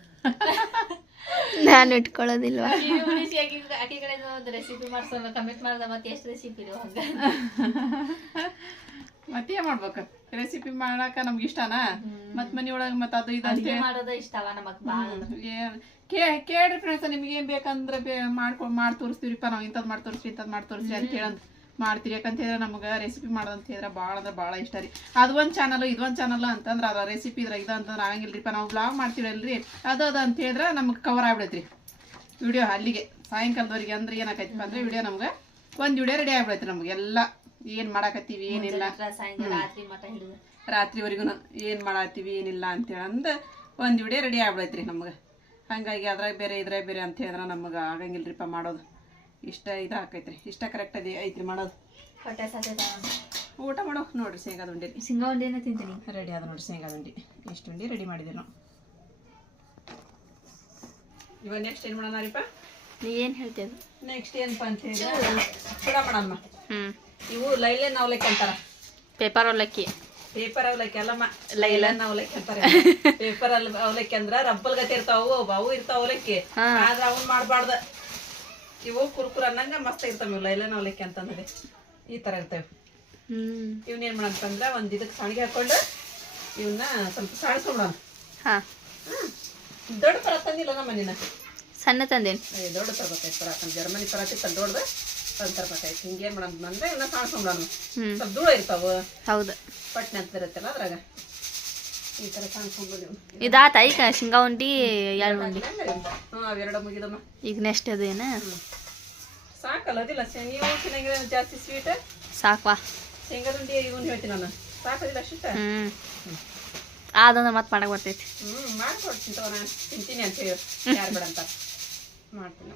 ನಾನು ಇಟ್ಕೊಳ್ಳೋದಿಲ್ವಾ? ರೆಸಿಪಿ ಮಾಡ್ಸೋಣ. ಕಮೆಂಟ್ ಮಾಡ್ದ ಮತ್ತೆ ಎಷ್ಟು ರೆಸಿಪಿ ಮತ್ತೆ ಏನ್ ಮಾಡ್ಬೇಕು? ರೆಸಿಪಿ ಮಾಡಾಕ ನಮ್ಗೆ ಇಷ್ಟನಾ? ಮತ್ ಮನಿ ಒಳಗ ಮತ್ತ ಅದು ಇದು ಅಡಿಗೆ ಮಾಡೋದ ಇಷ್ಟವ ನಮಗ್ ಬಾಳ? ಏನ್? ಕೇ ಕೇಳ್ರಿ ಫ್ರೆಂಡ್ಸ್ ನಿಮ್ಗೆ ಏನ್ ಬೇಕಂದ್ರೆ ಬೇ ಮಾಡ್ಕೊ ಮಾಡಿ ತೋರಿಸ್ತೀವಿಪ್ಪ ನಾವು ಇಂಥದ್ ಮಾಡ್ ತೋರಿಸ್ರಿ ಇಂಥದ್ ಮಾಡ್ ತೋರಿಸ್ರಿ ಅಂತ ಹೇಳಂದ್ ಮಾಡ್ತೀರಿ. ಯಾಕಂತ ಹೇಳಿದ್ರೆ ನಮ್ಗೆ ರೆಸಿಪಿ ಮಾಡೋದಂತ ಹೇಳಿದ್ರೆ ಭಾಳ ಅಂದ್ರೆ ಭಾಳ ಇಷ್ಟ ರೀ. ಅದು ಒಂದು ಚಾನಲ್ ಒಂದು ಚಾನಲ್ ಅಂತಂದ್ರೆ ಅದ್ರ ರೆಸಿಪಿ ಇದ್ರ ಇದು ಅಂತಂದ್ರೆ ಆಗಂಗಿಲ್ರಿಪ್ಪ ನಾವು ಬ್ಲಾಗ್ ಮಾಡ್ತೀವಲ್ರಿ ಅದು ಅದು ಅಂತ ಹೇಳಿದ್ರೆ ನಮ್ಗೆ ಕವರ್ ಆಗ್ಬಿಡೈತ್ರಿ. ವಿಡಿಯೋ ಅಲ್ಲಿಗೆ. ಸಾಯಂಕಾಲದವರಿಗೆ ಅಂದ್ರೆ ಏನಾಕೈತಿಪ್ಪ ಅಂದ್ರೆ ವಿಡಿಯೋ ನಮ್ಗೆ ಒಂದು ವಿಡಿಯೋ ರೆಡಿ ಆಗ್ಬಿಡೈತ್ರಿ ನಮ್ಗೆ ಎಲ್ಲ. ಏನು ಮಾಡಾಕತ್ತೀವಿ ಏನಿಲ್ಲ. ರಾತ್ರಿವರೆಗೂ ಏನು ಮಾಡತ್ತೀವಿ ಏನಿಲ್ಲ ಅಂತೇಳಿ ಅಂದು ಒಂದು ವಿಡಿಯೋ ರೆಡಿ ಆಗ್ಬಿಡೈತ್ರಿ ನಮ್ಗೆ. ಹಾಗಾಗಿ ಅದ್ರಾಗ ಬೇರೆ ಇದ್ರಾಗ ಬೇರೆ ಅಂತ ಹೇಳಿದ್ರೆ ಆಗಂಗಿಲ್ಲ ಆಗಂಗಿಲ್ರಿಪ್ಪ ಮಾಡೋದು. ಇಷ್ಟ ಇದು ಹಾಕೈತ್ರಿ. ಇಷ್ಟ ಕರೆಕ್ಟ್ ಅದೇ ಐತ್ರಿ ಮಾಡೋದು. ಹೊಟ್ಟೆ ಊಟ ಮಾಡೋ ನೋಡ್ರಿ ಶೇಂಗಾದ ಉಂಡೆ. ಶೇಂಗಾ ಉಂಡೆನ ತಿಂತೀನಿ? ರೆಡಿ ಆದ ನೋಡ್ರಿ ಶೇಂಗಾದ ಉಂಡೆ. ಇಷ್ಟು ಉಂಡೆ ರೆಡಿ ಮಾಡಿದ್ರಿ ನಾವು ಇವಾಗ ನೆಕ್ಸ್ಟ್ ಏನು ಮಾಡೋಣ ರೀಪ? ನೀ ಏನು ಹೇಳ್ತೇವೆ ನೆಕ್ಸ್ಟ್ ಏನಪ್ಪ ಅಂತ ಹೇಳಿ ಚೂಡ ಮಾಡಮ್ಮ ಹ್ಞೂ ಇವು ಲೈಲೆ ಅವಲಕ್ಕಿ ಅಂತಾರ. ಪೇಪರ್ ಅವಲಕ್ಕಿ. ಪೇಪರ್ ಅವಲಕ್ಕಿ ಅಲ್ಲಮ್ಮ ಲೈಲನ್. ಅವಲಕ್ಕಿ ಅಂತಾರೆ. (laughs) ಪೇಪರ್ ಅಲ್ಲಿ ಅವಲಕ್ಕಿ ಅಂದ್ರ ರಬ್ಬಲ್ ಗತಿ ಇರ್ತಾವು ಅವು ಇರ್ತಾವ ಅವಲಕ್ಕಿ. ಆದ್ರ ಅವನ್ ಮಾಡ್ಬಾರ್ದ. ಇವು ಕುರ್ಕುರ್ ಅನ್ನಂಗ ಮಸ್ತ್ ಇರ್ತಾವ ಇವು ಲೈಲನ್ ಅವಲಕ್ಕಿ ಅಂತಂದ್ರೆ. ಈ ತರ ಇರ್ತವೆ. ಇವನ್ ಏನ್ ಮಾಡಂತಂದ್ರ ಒಂದ್ ಇದಕ್ ಸಣ್ಗೆ ಹಾಕೊಂಡು ಇವನ್ನ ಸ್ವಲ್ಪ ಸಾಳಿಸ್ಕೊಂಬಿಡೋಣ ಹಾಂ. ದೊಡ್ಡ ಪರ ತಂದಿಲ್ಲ ನಮ್ಮ ಮನೇನ? ಸಣ್ಣ ತಂದೇನು? ದೊಡ್ಡ ತರ್ಬೇಕಾಯ್ತು ಪರ. ಯಾಕಂದ್ರೆ ಜರ್ಮನಿ ಪರ ಸ್ವಲ್ಪ ದೊಡ್ಡದ ತಂದ್ ತರಬೇಕಾಯ್ತು ಹಿಂಗೇನ್ ಮಾಡಂತಂದ್ರೆ ಇವನ್ನ ಸಾಳಿಸ್ಕೊಂಬಿಡೋಣ ಹ್ಞೂ ಸ್ವಲ್ಪ ದೂಳ ಇರ್ತಾವ. ಹೌದು. ಪಟ್ನೆ ಅಂತ ಇರತ್ತಲ್ಲ ಅದ್ರಾಗ. ಈ ಸಾಣಿಸ್ಕೊಂಡ್ಬಿಡಿ ಇದಾತ? ಈಗ ಶೇಂಗಾ ಉಂಡಿ ಎರಡು ಉಂಡಿ. ಹ್ಞೂ ಅವೆರಡು ಮುಗಿದಮ್ಮ. ಈಗ ನೆಕ್ಸ್ಟ್ ಅದೇನ ಸಾಕಲ್ಲ ಅದಿಲ್ಲ. ನೀವು ಜಾಸ್ತಿ ಸ್ವೀಟ್ ಸಾಕ್ವಾ ಶೇಂಗಾದ ಉಂಡಿ ಇವನು ಹೇಳ್ತೀನಿ ನಾನು. ಸಾಕದಿಲ್ಲ ಅಷ್ಟ? ಹ್ಞೂ ಆದಂದ್ರೆ ಮತ್ತೆ ಮಾಡಕ್ಕೆ ಬರ್ತೈತಿ. ಹ್ಞೂ ಮಾಡ್ಕೊಡ್ತೀನಿ ತಗೋ ನಾನು ತಿಂತೀನಿ ಅಂತ ಹೇಳಿ. ಯಾರು ಬೇಡ ಅಂತ. ಮಾಡ್ತೀನಿ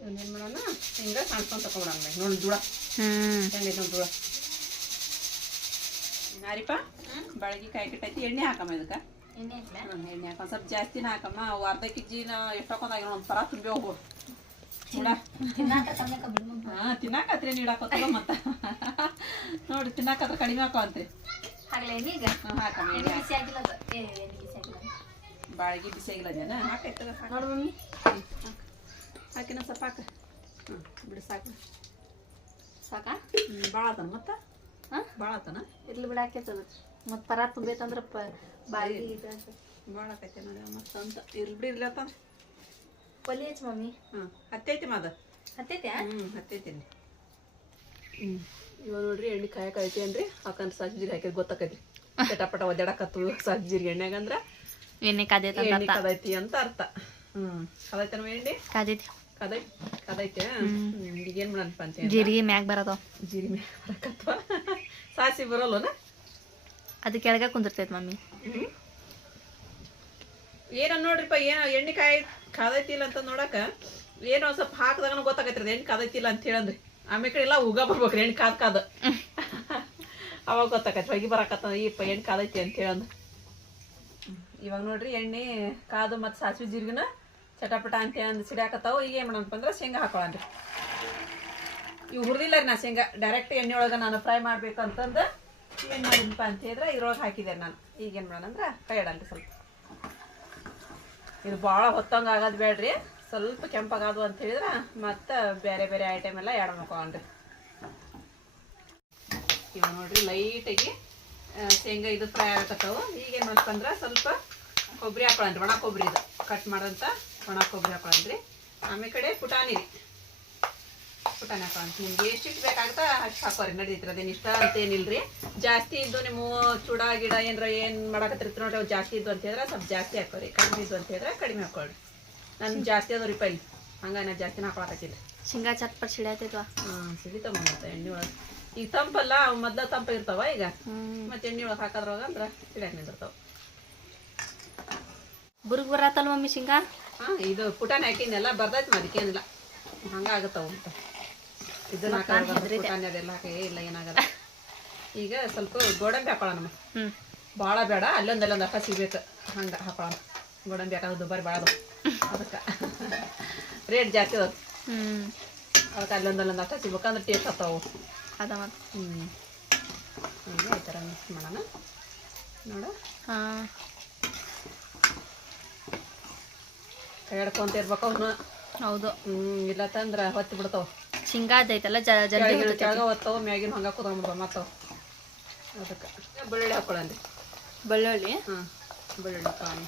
ಇವನ್ನೇನು ಮಾಡೋಣ? ಹಿಂಗೆ ನೋಡಿ ದುಡ ಹ್ಞೂ ಹೆಂಗೈತೆ ನೋಡಿ ನಾರಿಪ ಬೆಳಗ್ಗೆ ಕಾಯಿ ಕಟ್ಟೈತಿ ಎಣ್ಣೆ ಹಾಕಮ್ಮ ಇದಕ್ಕೆ. ಎಣ್ಣೆ ಹಾಕ ಸ್ವಲ್ಪ ಜಾಸ್ತಿನ ಹಾಕಮ್ಮ. ಅವು ಅರ್ಧ ಕೆ ಜಿನ ಎಷ್ಟೊಂದಾಗಿರೋ ಒಂದು ಪರ ತುಂಬಿ ಹೋಗು ಚೂಡ ತಿನ್ನಾಕ ತಂದಕ ಬಿಡು ಹಾ ತಿನ್ನಾಕತ್ರಿ ನೀಡಾಕೋತಲ್ಲ ಮತ್ತ. (laughs) ನೋಡಿ ತಿನ್ನಾಕತ್ರ ಕಡಿಮೆ ಹಾಕೋಂತ್ರಿ ಬಾಳಿಗೆ ಬಿಸಿ ಆಗಿಲ್ಲ ಜನ ಮಮ್ಮಿ. ಹಾಕಿನ ಸ್ವಲ್ಪ ಹಾಕ. ಹ್ಞೂ ಬಿಡು ಸಾಕು. ಸಾಕಾ? ಭಾಳ ಆತನ ಮತ್ತೆ? ಹಾ? ಭಾಳ ಆತನ? ಇರ್ಲಿ ಬಿಡ ಮತ್ತ ಮತ್ ಪರ ತುಂಬೈತಂದ್ರ ಪ ಬಾಯಿ ಭಾಳ ಆಕೈತೆ ನೋಡಿ ಮತ್ತೆ ಅಂತ. ಇರ್ಲಿ ಬಿಡಿ ಇರ್ಲಿ ಆತನ ಒಲಿ ಹಚ್ಚ ಮಮ್ಮಿ ಹಾ ಹತ್ತೈತಿ ಮಾದ ಹತ್ತೈತ್ಯಾ ಹ್ಞೂ ಹತ್ತೈತಿ ಹ್ಞೂ ಇವಾಗ ನೋಡ್ರಿ ಎಣ್ಣೆ ಐತಿ ಅನ್ರಿ ಹಾಕಂದ್ರೆ ಸಜ್ಜಿರಿ ಜೀರಿಗೆ ಹಾಕಿದ್ ಗೊತ್ತಾಕೈತಿ ಚಟಪಟ ಒದ್ದಾಡಕತ್ತು ಸಜ್ಜಿರಿ ಜೀರಿಗೆ ಎಣ್ಣೆಗಂದ್ರ ಎಣ್ಣೆ ಕಾದೈತಿ ಎಣ್ಣೆ ಕದೈತಿ ಅಂತ ಅರ್ಥ. ಹ್ಮ್. ಕದೈತನ ನಮ್ಮ ಎಣ್ಣೆ? ಕಾದೈತಿ. ಕದೈ ಕದೈತೆ? ಈಗೇನು ಮಾಡಪ್ಪ ಅಂತ ಜೀರಿಗೆ ಮ್ಯಾಗ ಬರದ ಜೀರಿಗೆ ಮ್ಯಾಗ ಬರಕತ್ವ? ಸಾಸಿ ಬರಲ್ಲನ ಅದು ಕೆಳಗೆ ಕುಂದಿರ್ತೈತೆ ಮಮ್ಮಿ. ಏನ ನೋಡ್ರಿಪ್ಪ ಏನ ಎಣ್ಣೆ ಕಾಯಿ ಕಾದೈತಿಲ್ಲ ಅಂತ ನೋಡಕ ಏನೋ ಸ್ವಲ್ಪ ಹಾಕಿದಾಗ ಗೊತ್ತಾಗೈತ್ರಿ ಎಣ್ಣೆ ಕಾದೈತಿಲ್ಲ ಅಂತ ಹೇಳಂದ್ರಿ ಆಮೇಲೆ ಎಲ್ಲ ಉಗ ಬರ್ಬೇಕ್ರಿ ಎಣ್ಣೆ ಕಾದ್ ಕಾದ. ಅವಾಗ ಗೊತ್ತಾಕೈತಿ ಹೊಗಿ ಬರಾಕತ್ತ ಈಪ್ಪ ಎಣ್ಣೆ ಕಾದೈತಿ ಅಂತ ಹೇಳಂದ್. ಇವಾಗ ನೋಡ್ರಿ ಎಣ್ಣೆ ಕಾದು ಮತ್ತು ಸಾಸಿವೆ ಜೀರಿಗೆನ ಚಟಪಟ ಅಂತ ಹೇಳಿ ಸಿಡಿಯಾಕತ್ತಾವ ಈಗ ಏನು ಮಾಡಪ್ಪ ಅಂದ್ರೆ ಶೇಂಗಾ ಹಾಕೊಳ್ಳಂದ್ರಿ ಇವು ಹುರಿದಿಲ್ಲ ರೀ ನಾ ಶೇಂಗಾ. ಡೈರೆಕ್ಟ್ ಎಣ್ಣೆ ಒಳಗೆ ನಾನು ಫ್ರೈ ಮಾಡ್ಬೇಕು ಅಂತಂದು ಏನು ಮಾಡಿದ್ನಪ್ಪ ಅಂತ ಹೇಳಿದ್ರೆ ಇದ್ರೊಳಗೆ ಹಾಕಿದೆ ನಾನು. ಈಗ ಏನು ಮಾಡೋಣ ಅಂದ್ರೆ ಕೈ ಸ್ವಲ್ಪ. ಇದು ಭಾಳ ಹೊತ್ತಂಗೆ ಆಗೋದು ಬೇಡ್ರಿ. ಸ್ವಲ್ಪ ಕೆಂಪಾಗದು ಅಂತ ಹೇಳಿದ್ರೆ ಮತ್ತೆ ಬೇರೆ ಬೇರೆ ಐಟಮ್ ಎಲ್ಲ ಎರಡು ಮಾಡ್ಕೊಂಡ್ರಿ. ಇವ ನೋಡ್ರಿ ಲೈಟಾಗಿ ಶೇಂಗಾ ಇದು ಫ್ರೈ ಆಗತ್ತವು ಈಗೇನು ಮಾಡ್ಕೊಂಡ್ರೆ ಸ್ವಲ್ಪ ಕೊಬ್ಬರಿ ಹಾಕೊಳನ್ರಿ ಒಣ ಕೊಬ್ಬರಿ ಇದು. ಕಟ್ ಮಾಡೋಂಥ ಒಣ ಕೊಬ್ಬರಿ ಹಾಕೊಳನ್ರಿ ಆಮೇಲೆ ಕಡೆ ಪುಟಾಣಿ ರೀ. ಪುಟಾಣಿ ಹಾಕೊಳಂತ ನಿಮ್ಗೆ ಎಷ್ಟಿಷ್ಟು ಬೇಕಾಗುತ್ತಾ ಅಷ್ಟು ಹಾಕೋರಿ ನಡೀತ್ರಿ ಅದೇನು ಇಷ್ಟ ಅಂತ ಏನಿಲ್ರಿ. ಜಾಸ್ತಿ ಇದ್ದು ನಿಮ್ಮ ಚೂಡ ಗಿಡ ಏನಾರ ಏನು ಮಾಡಕತ್ತಿರ್ತೀರಿ ನೋಡ್ರಿ ಅವು ಜಾಸ್ತಿ ಇದ್ದು ಅಂತ ಹೇಳಿದ್ರೆ ಸ್ವಲ್ಪ ಜಾಸ್ತಿ ಹಾಕೋರಿ ಕಡಿಮೆ ಇದ್ದು ಅಂತ ಹೇಳಿದ್ರೆ ಕಡಿಮೆ ಹಾಕೊಳ್ಳಿ ನಾನು ಜಾಸ್ತಿ ಅದಾವ ರೀ ಪೈಲಿ ಹಂಗಾಗಿ ನಾ ಜಾಸ್ತಿ ಹಾಕೊಳಕತ್ತಿಲ್ಲ ಶೇಂಗಾ ಚಟ್ಪಟ್ ಸಿಡಿಯತ್ತೈತ್ವಾ ಹಾಂ ಸಿಡಿತಾವ ಮತ್ತೆ ಎಣ್ಣೆ ಒಳಗೆ. ಈಗ ತಂಪಲ್ಲ ಅವು ಮೊದ್ಲ ತಂಪ ಇರ್ತಾವ ಈಗ. ಮತ್ತೆ ಎಣ್ಣೆ ಒಳಗೆ ಹಾಕೋದ್ರೊಳಗೆ ಅಂದ್ರೆ ಸಿಡಿಯಾಕ ನಿಂದಿರ್ತಾವ. ಬುರ್ಗ್ ಬರತ್ತಲ್ವ ಮಮ್ಮಿ ಶೇಂಗಾ? ಹಾಂ ಇದು ಪುಟಾನ ಹಾಕಿದ್ನೆಲ್ಲ ಬರ್ದೈತೆ ಮಾಡಿಕೇನಿಲ್ಲ ಹಂಗಾಗತ್ತವ ಅಂತ ಇದನ್ನ ಅದೆಲ್ಲ ಹಾಕಿ ಇಲ್ಲ ಏನಾಗಲ್ಲ. ಈಗ ಸ್ವಲ್ಪ ಗೋಡಂಬಿ ಹಾಕೊಳ್ಳೋಣ ಭಾಳ ಬೇಡ ಅಲ್ಲೊಂದು ಅಲ್ಲೊಂದು ಅಕ್ಕ ಸಿಗ್ಬೇಕು ಹಂಗೆ ಹಾಕೊಳ್ಳೋಣ ಗೋಡಂಬಿ ಹಾಕೋದು ದುಬಾರಿ ಭಾಳ ಅದಾವ ಅದಕ್ಕೆ. ರೇಟ್ ಜಾಸ್ತಿ ಅದಾವ. ಹ್ಮ್. ಅದಕ್ಕೆ ಅಲ್ಲೊಂದಲ್ಲೊಂದು ಅಲ್ಲೊಂದು ಅಕ್ಕ ಸಿಗ್ಬೇಕಂದ್ರೆ ಟೇಸ್ಟ್ ಆಗ್ತಾವು ಅದ ಹ್ಞೂ ಹಂಗೆ ಈ ಥರ ಮಿಕ್ಸ್ ಮಾಡೋಣ. ನೋಡು. ಹಾಂ. ಕೈ ಹಿಡ್ಕೊಂತ ಇರ್ಬೇಕು ಅವನ್ನ ಹೌದು. ಹ್ಞೂ ಇಲ್ಲ ತಂದ್ರೆ ಹೊತ್ತಿ ಬಿಡ್ತಾವ. ಶೇಂಗಾ ಅದೈತಲ್ಲ ಜ ಜಲ್ದಿ. ಕೆಳಗೆ ಒತ್ತಾವ ಮ್ಯಾಗಿನ ಹಂಗ ಮತ್ತವ ಅದಕ್ಕೆ. ಬೆಳ್ಳುಳ್ಳಿ ಹಾಕೊಳ್ಳಂడి ಬೆಳ್ಳುಳ್ಳಿ? ಹಾಂ ಬೆಳ್ಳುಳ್ಳಿ ಕಾಯಿ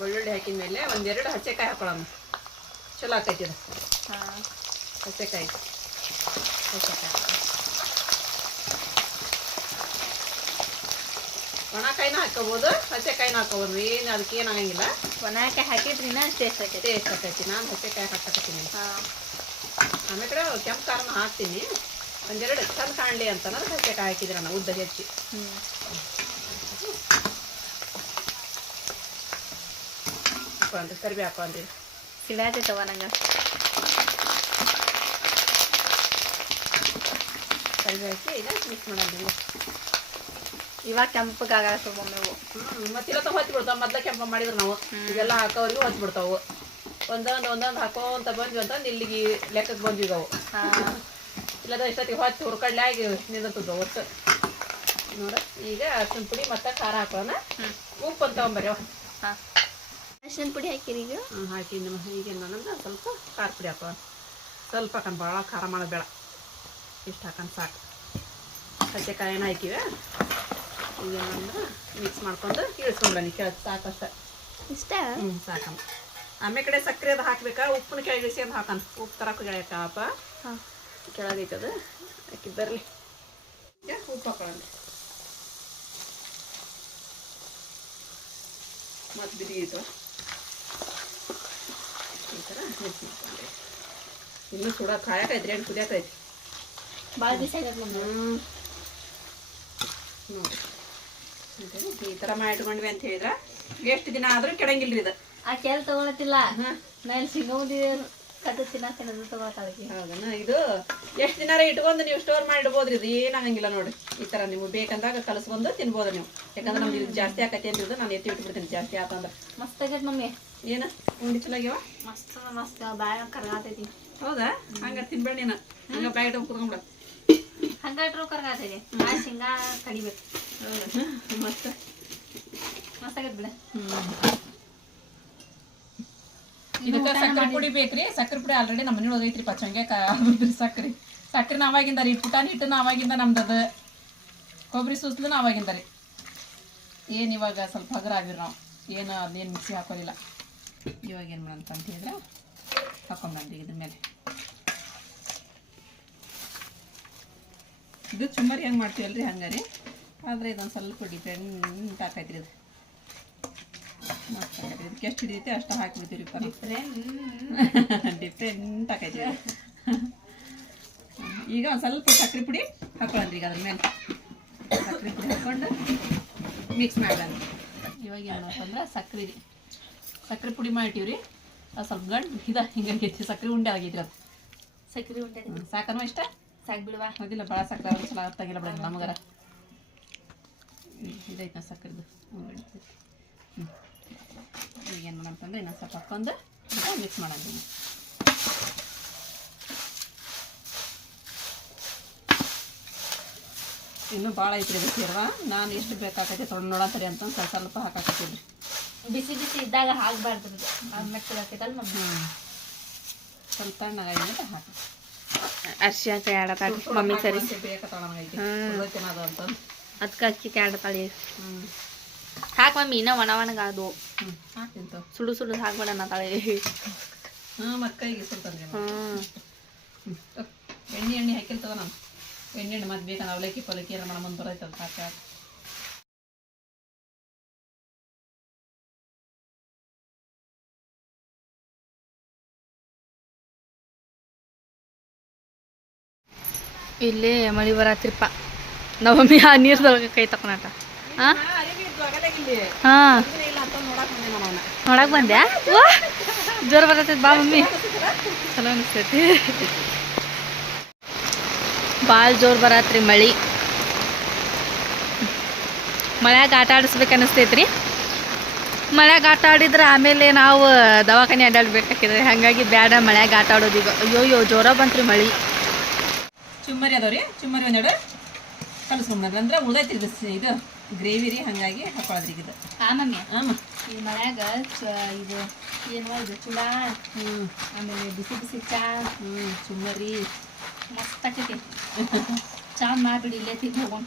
ಬೆಳ್ಳುಳ್ಳಿ ಹಾಕಿದ ಮೇಲೆ ಒಂದೆರಡು ಹಸೆಕಾಯಿ ಹಾಕೊಳ್ಳೋಣ ಚಲೋ ಆಕೈತಿ ಇದು. ಹಾ. ಹಸೆಕಾಯಿ. ಒಣಕಾಯಿನೂ ಒಣಕಾಯಿನ ಹಾಕೋಬೋದು ಹಸೆಕಾಯಿನ ಹಾಕೋಬೋದು ಏನು ಅದಕ್ಕೆ ಏನು ಒಣಕಾಯಿ ಒಣಕ್ಕೆ ಹಾಕಿದ್ರಿನ ಟೇಸ್ಟ್ ಆಕೈತಿ. ಟೇಸ್ಟ್ ಆಕೈತಿ. ನಾನು ಹಚ್ಚೆಕಾಯಿ ಹಾಕಕತ್ತೀನಿ ಹಾ. ಆಮೇಲೆ ಕೆಂಪು ಖಾರನ ಹಾಕ್ತೀನಿ. ಒಂದೆರಡು ಚಂದ ಕಾಣಲಿ ಅಂತ ನಾನು ಹಚ್ಚೆಕಾಯಿ ಹಾಕಿದ್ರೆ ನಾನು ಉದ್ದ ಹೆಚ್ಚಿ. ಹಾಕೊಂಡ್ರಿ ಕರಿಬೇ ಹಾಕೊಂಡ್ರಿ ಸಿಡಿಯತ್ತೈತವ ನಂಗೆ. ಕರಿಬೇ ಹಾಕಿ ಈಗ ಮಿಕ್ಸ್ ಮಾಡೋದ್ರಿಂದ ಇವಾಗ ಕೆಂಪಗಾಗತ್ತವ ಮಮ್ಮಿ ಮತ್ತೆ ಹ್ಞೂ ಇಲ್ಲ ಹೊತ್ತಿ ಬಿಡ್ತಾವ ಮೊದ್ಲ ಕೆಂಪ ಮಾಡಿದ್ರು ನಾವು. ಇವೆಲ್ಲ ಹಾಕೋವರೆಗೂ ಹೊತ್ತಿ ಬಿಡ್ತಾವು ಒಂದೊಂದು ಒಂದೊಂದು ಹಾಕೋಂತ ಬಂದ್ವಿ ಅಂತಂದು ಇಲ್ಲಿಗೆ ಲೆಕ್ಕಕ್ಕೆ ಬಂದ್ವಿ ಅವು ಹಾ. ಇಲ್ಲದ ಇಷ್ಟೊತ್ತಿಗೆ ಹೊತ್ತು ಹುರ್ಕಡ್ಲೆ ಆಗಿ ನಿಂದಿರ್ತದ ಒಟ್ಟು ನೋಡ ಈಗ ಅರ್ಶಿನ ಪುಡಿ ಮತ್ತು ಖಾರ ಹಾಕೋಣ. ಉಪ್ಪು ಅಂತ ತೊಗೊಂಬರ್ರಿ ಹಾ. ಅರ್ಶಿನ ಪುಡಿ ಹಾಕಿರಿ ಈಗ. ಹಾಕಿ ನಿಮ್ಮ ಈಗೇನು ಮಾಡೋಣ ಸ್ವಲ್ಪ ಖಾರ ಪುಡಿ ಹಾಕೋಣ. ಸ್ವಲ್ಪ ಹಾಕೊಂಡು ಭಾಳ ಖಾರ ಮಾಡೋದು ಬೇಡ ಇಷ್ಟು ಹಾಕೊಂಡು ಸಾಕು. ಹಚ್ಚೆಕಾಯಿನ ಹಾಕಿವೆ. ಈಗೇನಂದ್ರೆ ಮಿಕ್ಸ್ ಮಾಡ್ಕೊಂಡು ಇಳಿಸ್ಕೊಂಬಿಡೋಣ ಕೆಳಗೆ ಸಾಕಷ್ಟ. ಇಷ್ಟ? ಹ್ಞೂ ಸಾಕಮ್ಮ. ಆಮೇಲೆ ಕಡೆ ಸಕ್ಕರೆ ಅದು ಹಾಕ್ಬೇಕಾ? ಉಪ್ಪನ್ನ ಕೆಳಗೆ ಅಂತ ಅದು ಹಾಕೋಣ. ಉಪ್ಪು ತರಕ್ಕೆ ಗೆಳೆಯಕ್ಕಪ್ಪ ಕೆಳಗೈತದ ಹಾಕಿ ಬರಲಿ. ಉಪ್ಪು ಹಾಕೊಳ್ಳಿ ಮತ್ತು ಬಿದಿಗಿತ್ತು ಈ ಥರ ಮಿಕ್ಸ್ ಮಾಡ್ಕೊಂಡ್ರಿ ಇನ್ನೂ ಸುಡ ಕಾಯಕೈತ್ರಿ ಏನು ಕುದಿಯಾಕೈತಿ ಭಾಳ ಬಿಸಿ ಹ್ಞೂ ನೋಡಿ. ಈ ಥರ ಮಾಡಿಟ್ಕೊಂಡ್ವಿ ಅಂತ ಹೇಳಿದ್ರೆ ಎಷ್ಟು ದಿನ ಆದರೂ ಕೆಡಂಗಿಲ್ರಿ ಇದು. ಆ ಕೆಲ್ ತಗೊಳತಿಲ್ಲ ನಾ ಇಲ್ಲಿ ಸಿಂಗೌಂದಿ ಕದ್ದು ತಿನ್ನಕ್ಕೆ ಅದು ತಗೊಳಕಾಗಿ ಹೌದನ ಇದು ಎಷ್ಟು ದಿನಾರ ಇಟ್ಕೊಂಡು ನೀವು ಸ್ಟೋರ್ ಮಾಡಿ ಇಡ್ಬೋದ್ರಿ? ಇದು ಏನಾಗಂಗಿಲ್ಲ ನೋಡಿ. ಈ ಥರ ನೀವು ಬೇಕಂದಾಗ ಕಲಸ್ಕೊಂಡು ತಿನ್ಬೋದು ನೀವು. ಯಾಕಂದ್ರೆ ನಮ್ಗೆ ಇದು ಜಾಸ್ತಿ ಆಕತಿ ಅಂದಿದ್ದು ನಾನು ಎತ್ತಿ ಇಟ್ಬಿಡ್ತೀನಿ ಜಾಸ್ತಿ ಆತಂದ್ರೆ ಮಸ್ತ್ ಆಗೈತೆ ಮಮ್ಮಿ. ಏನ? ಉಂಡಿ ಚಲೋ ಆಗ್ಯಾವ? ಮಸ್ತ್ ಮಸ್ತ್. ಬಾಯ ಕರ್ಗಾತೈತಿ ಹೌದಾ? ಹಂಗ ತಿನ್ಬೇಡ ನೀನು. ಹಂಗೆ ಬ್ಯಾಗ್ ಇಟ್ಕೊಂಡು ಹಂಗ ಹಂಗಾಟ್ರು ಕರ್ಗಾತೈತಿ ಆ ಶೇಂಗಾ ಕಡಿಬೇಕು. ಮಸ್ತ್. ಮಸ್ತ್ ಆಗೈತೆ ಬಿಡ. ಇದಕ್ಕೆ ಸಕ್ಕರೆ ಪುಡಿ ಬೇಕ್ರಿ. ಸಕ್ಕರೆ ಪುಡಿ ಆಲ್ರೆಡಿ ನಮ್ಮ ಮನೆ ಒಳಗೈತ್ರಿ ಪಚ್ಚಂಗೆ ಆಗೋದ್ರಿ ಸಕ್ಕರೆ ಸಕ್ಕರೆ ನಾವಾಗಿಂದ ರೀ ಪುಟಾಣಿ ಹಿಟ್ಟು ನಾವಾಗಿಂದ ನಮ್ದು ಅದು. ಕೊಬ್ಬರಿ ಸೂಸ್ಲು ನಾವಾಗಿಂದ ರೀ. ಏನು ಇವಾಗ ಸ್ವಲ್ಪ ಹಗರ ಆಗಿರಿ ನಾವು ಏನು ಅದೇನು ಮಿಕ್ಸಿ ಹಾಕೋದಿಲ್ಲ ಇವಾಗ ಏನು ಮಾಡಂತ ಅಂತ ಹೇಳಿದ್ರೆ ಹಾಕೊಂಡ್ಬಂದ್ರಿ ಇದ್ರ ಮೇಲೆ. ಇದು ಚುಮ್ಮರಿ ಹೆಂಗೆ ಮಾಡ್ತೀವಲ್ರಿ ಹಂಗೆ ರೀ. ಆದರೆ ಇದೊಂದು ಸ್ವಲ್ಪ ಡಿಪೆಂಡ್ ಹಾಕೈತ್ರಿ ಇದು. ಇದಕ್ಕೆ ಎಷ್ಟು ಹಿಡಿಯುತ್ತೆ ಅಷ್ಟು ಹಾಕಿಬಿಡ್ತೀವಿ ಡಿಫ್ರೆಂಟ್ ಆಕೈತಿ. ಈಗ ಒಂದು ಸ್ವಲ್ಪ ಸಕ್ಕರೆ ಪುಡಿ ಹಾಕೊಳ್ಳಿ ಈಗ ಅದ್ರ ಮೇಲೆ. ಸಕ್ಕರೆ ಪುಡಿ ಹಾಕೊಂಡು ಮಿಕ್ಸ್ ಮಾಡೋಣ. ಇವಾಗ ಏನು ಅಂತಂದ್ರೆ ಸಕ್ಕರೆ ರೀ. ಸಕ್ಕರೆ ಪುಡಿ ಮಾಡಿಟ್ಟಿವ್ರಿ. ಅದು ಸ್ವಲ್ಪ ಗಂಟು ಇದ ಹಿಂಗಾಗೈತಿ ಸಕ್ಕರೆ ಉಂಡೆ ಆಗಿದ್ರಿ ಅದು. ಸಕ್ಕರೆ ಉಂಡೆ. ಸಾಕನೋ ಇಷ್ಟ? ಸಾಕ್ ಬಿಡುವ. ಹೋಗಿಲ್ಲ ಭಾಳ ಸಕ್ಕರೆ ಚಲೋ ಆಗ್ತಾಗಿಲ್ಲ ಬಿಡ ನಮಗರ. ಇದೈತೆ ನಾ ಸಕ್ಕರೆದು ಹ್ಞೂ ಏನು ಮಾಡಂತಂದ್ರೆ ಇನ್ನೊಂದು ಸ್ವಲ್ಪ ಹಾಕೊಂಡು ಮಿಕ್ಸ್ ಮಾಡೋದೀನಿ ಇನ್ನೂ ಭಾಳ ಐತ್ರಿ ಇದು ಸೇರ್ವ. ನಾನು ಎಷ್ಟು ಬೇಕಾಕೈತಿ ತೊಗೊಂಡು ನೋಡತ್ತರಿ ಅಂತ ಸ್ವಲ್ಪ ಸ್ವಲ್ಪ ಹಾಕಾಕತ್ತೀವಿ ಬಿಸಿ ಬಿಸಿ ಇದ್ದಾಗ ಹಾಕ್ಬಾರ್ದು ಮಮ್ಮಿ ಸ್ವಲ್ಪ ತಣ್ಣಗಾಗಿ ಹಾಕಿ. ಅರ್ಶಿ ಹಾಕಿ ಆಡತಾಳಿ ಮಮ್ಮಿ ಸರಿ. ತಿನ್ನೋದು ಅಂತ. ಅದಕ್ಕೆ ಅಕ್ಕಿ ಆಡತಾಳಿ ಹ್ಞೂ ಹಾಕ್ ಮಮ್ಮಿ ಇನ್ನ ಒಣ ಒಣಗಾದು ಸುಡು ಸುಡು ಹಾಕ್ಬೇಡ ಹ್ಞೂ ಮತ್ತೆ ಕೈಗೆ ಸುಲ್ತಾನೆ ಹ್ಮ್. ಎಣ್ಣೆ ಎಣ್ಣೆ ಹಾಕಿರ್ತದ ನಾನು. ಎಣ್ಣೆ ಎಣ್ಣೆ ಮತ್ತೆ ಬೇಕಂದ್ರೆ ಅವಲಕ್ಕಿ ಪಲಕ್ಕಿ ಎಲ್ಲ ಮಾಡೋ ಮುಂದೆ ಬರೈತದ ಹಾಕ ಇಲ್ಲೇ ಮಳಿ ಬರತ್ರಿಪ್ಪ. ನವಮಿ ಆ ನೀರ್ದೊಳಗೆ ಕೈ ತಕೊಂಡಾಟ ಹಾ ಹಾ. ನೋಡಕ್ ಬಂದ್ಯಾ? ಜೋರ್ ಬರತೈತಿ ಬಾ ಮಮ್ಮಿ. ಚಲೋ ಅನಿಸ್ತೈತಿ. ಭಾಳ ಜೋರ್ ಬರತ್ರಿ ಮಳಿ. ಮಳ್ಯಾಗ ಆಟ ಆಡಿಸ್ಬೇಕು ಅನಿಸ್ತೈತ್ರಿ. ಮಳ್ಯಾಗ ಆಟ ಆಡಿದ್ರೆ ಆಮೇಲೆ ನಾವು ದವಾಖಾನೆ ಅಡ್ಡಾಡ್ಬೇಕಾಕಿದ್ರೆ ಹಾಗಾಗಿ ಬ್ಯಾಡ ಮಳ್ಯಾಗ ಆಟ ಆಡೋದೀಗ. ಅಯ್ಯೋ ಅಯ್ಯೋ ಜೋರ ಬಂತ್ರಿ ಮಳಿ. ಚುಮ್ಮರಿ ಅದಾವ್ರಿ? ಚುಮ್ಮರಿ ಒಂದೆರಡು. ಕಲಿಸ್ಕೊಂಡ್ರಿ ಅಂದ್ರೆ ಉಳ್ದೈತಿ ಇದು ಇದು ಗ್ರೇವಿ ರೀ ಹಾಗಾಗಿ ಹಾಕೊಳ್ಳೋದ್ರಿ ಇದು. ಮಮ್ಮಿ ಆಮ. ಈ ಮಳ್ಯಾಗ ಇದು ಏನು ಇದು ಚೂಡ ಹ್ಞೂ ಆಮೇಲೆ ಬಿಸಿ ಬಿಸಿ ಚಾ ಹ್ಞೂ ಚುಮ್ಮರಿ ಮಸ್ತ್ ಆಕೈತಿ. ಚಾ ಮಾಡಿಬಿಡಿ ಇಲ್ಲೇ ತಿಂದು ಹೋಗೋಣ.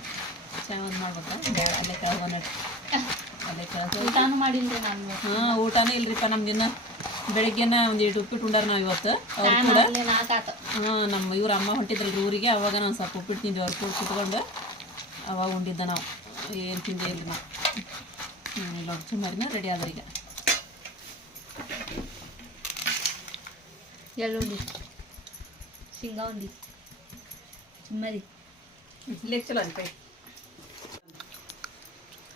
ಚಾ ಒಂದು ಮಾಡ್ಬೇಕಾ? ಬೇಡ ಅಲ್ಲೇ ಕೆಳಗೆ ಒಂದು ಅಲ್ಲೇ ಕೆಳಗೆ ಊಟಾನು ಮಾಡಿಲ್ರಿ ನಾನು. ಹಾಂ ಊಟನೇ ಇಲ್ರಿಪ್ಪ ನಮ್ದು ದಿನ ಬೆಳಗ್ಗೆನ ಒಂದು ಎರಡು ಉಪ್ಪಿಟ್ಟು ಉಂಡಾರ ನಾವು ಇವತ್ತು. ಅವ್ರು ಕೂಡ ಹಾಂ ನಮ್ಮ ಇವ್ರ ಅಮ್ಮ ಹೊಂಟಿದ್ರಲ್ರಿ ಊರಿಗೆ. ಅವಾಗ ನಾನು ಸ್ವಲ್ಪ ಉಪ್ಪಿಟ್ಟು ತಿಂದ್ವಿ ಅವ್ರು ಕೂಡ ಕುತ್ಕೊಂಡು. ಅವಾಗ ಉಂಡಿದ್ದ ನಾವು. ಏನು ತಿಂದೇ ಇಲ್ಲ ನಾವು. ಹ್ಞೂ ಇಲ್ಲ ಸುಮಾರಿನ ರೆಡಿ ಆದ್ರೆ ಈಗ. ಎಳ್ಳುಂಡಿ ಶೇಂಗಾ ಉಂಡಿ. ಚುಮ್ಮರಿ ಇಲ್ಲೇ ಚಲೋ ಅನ್ಕೈ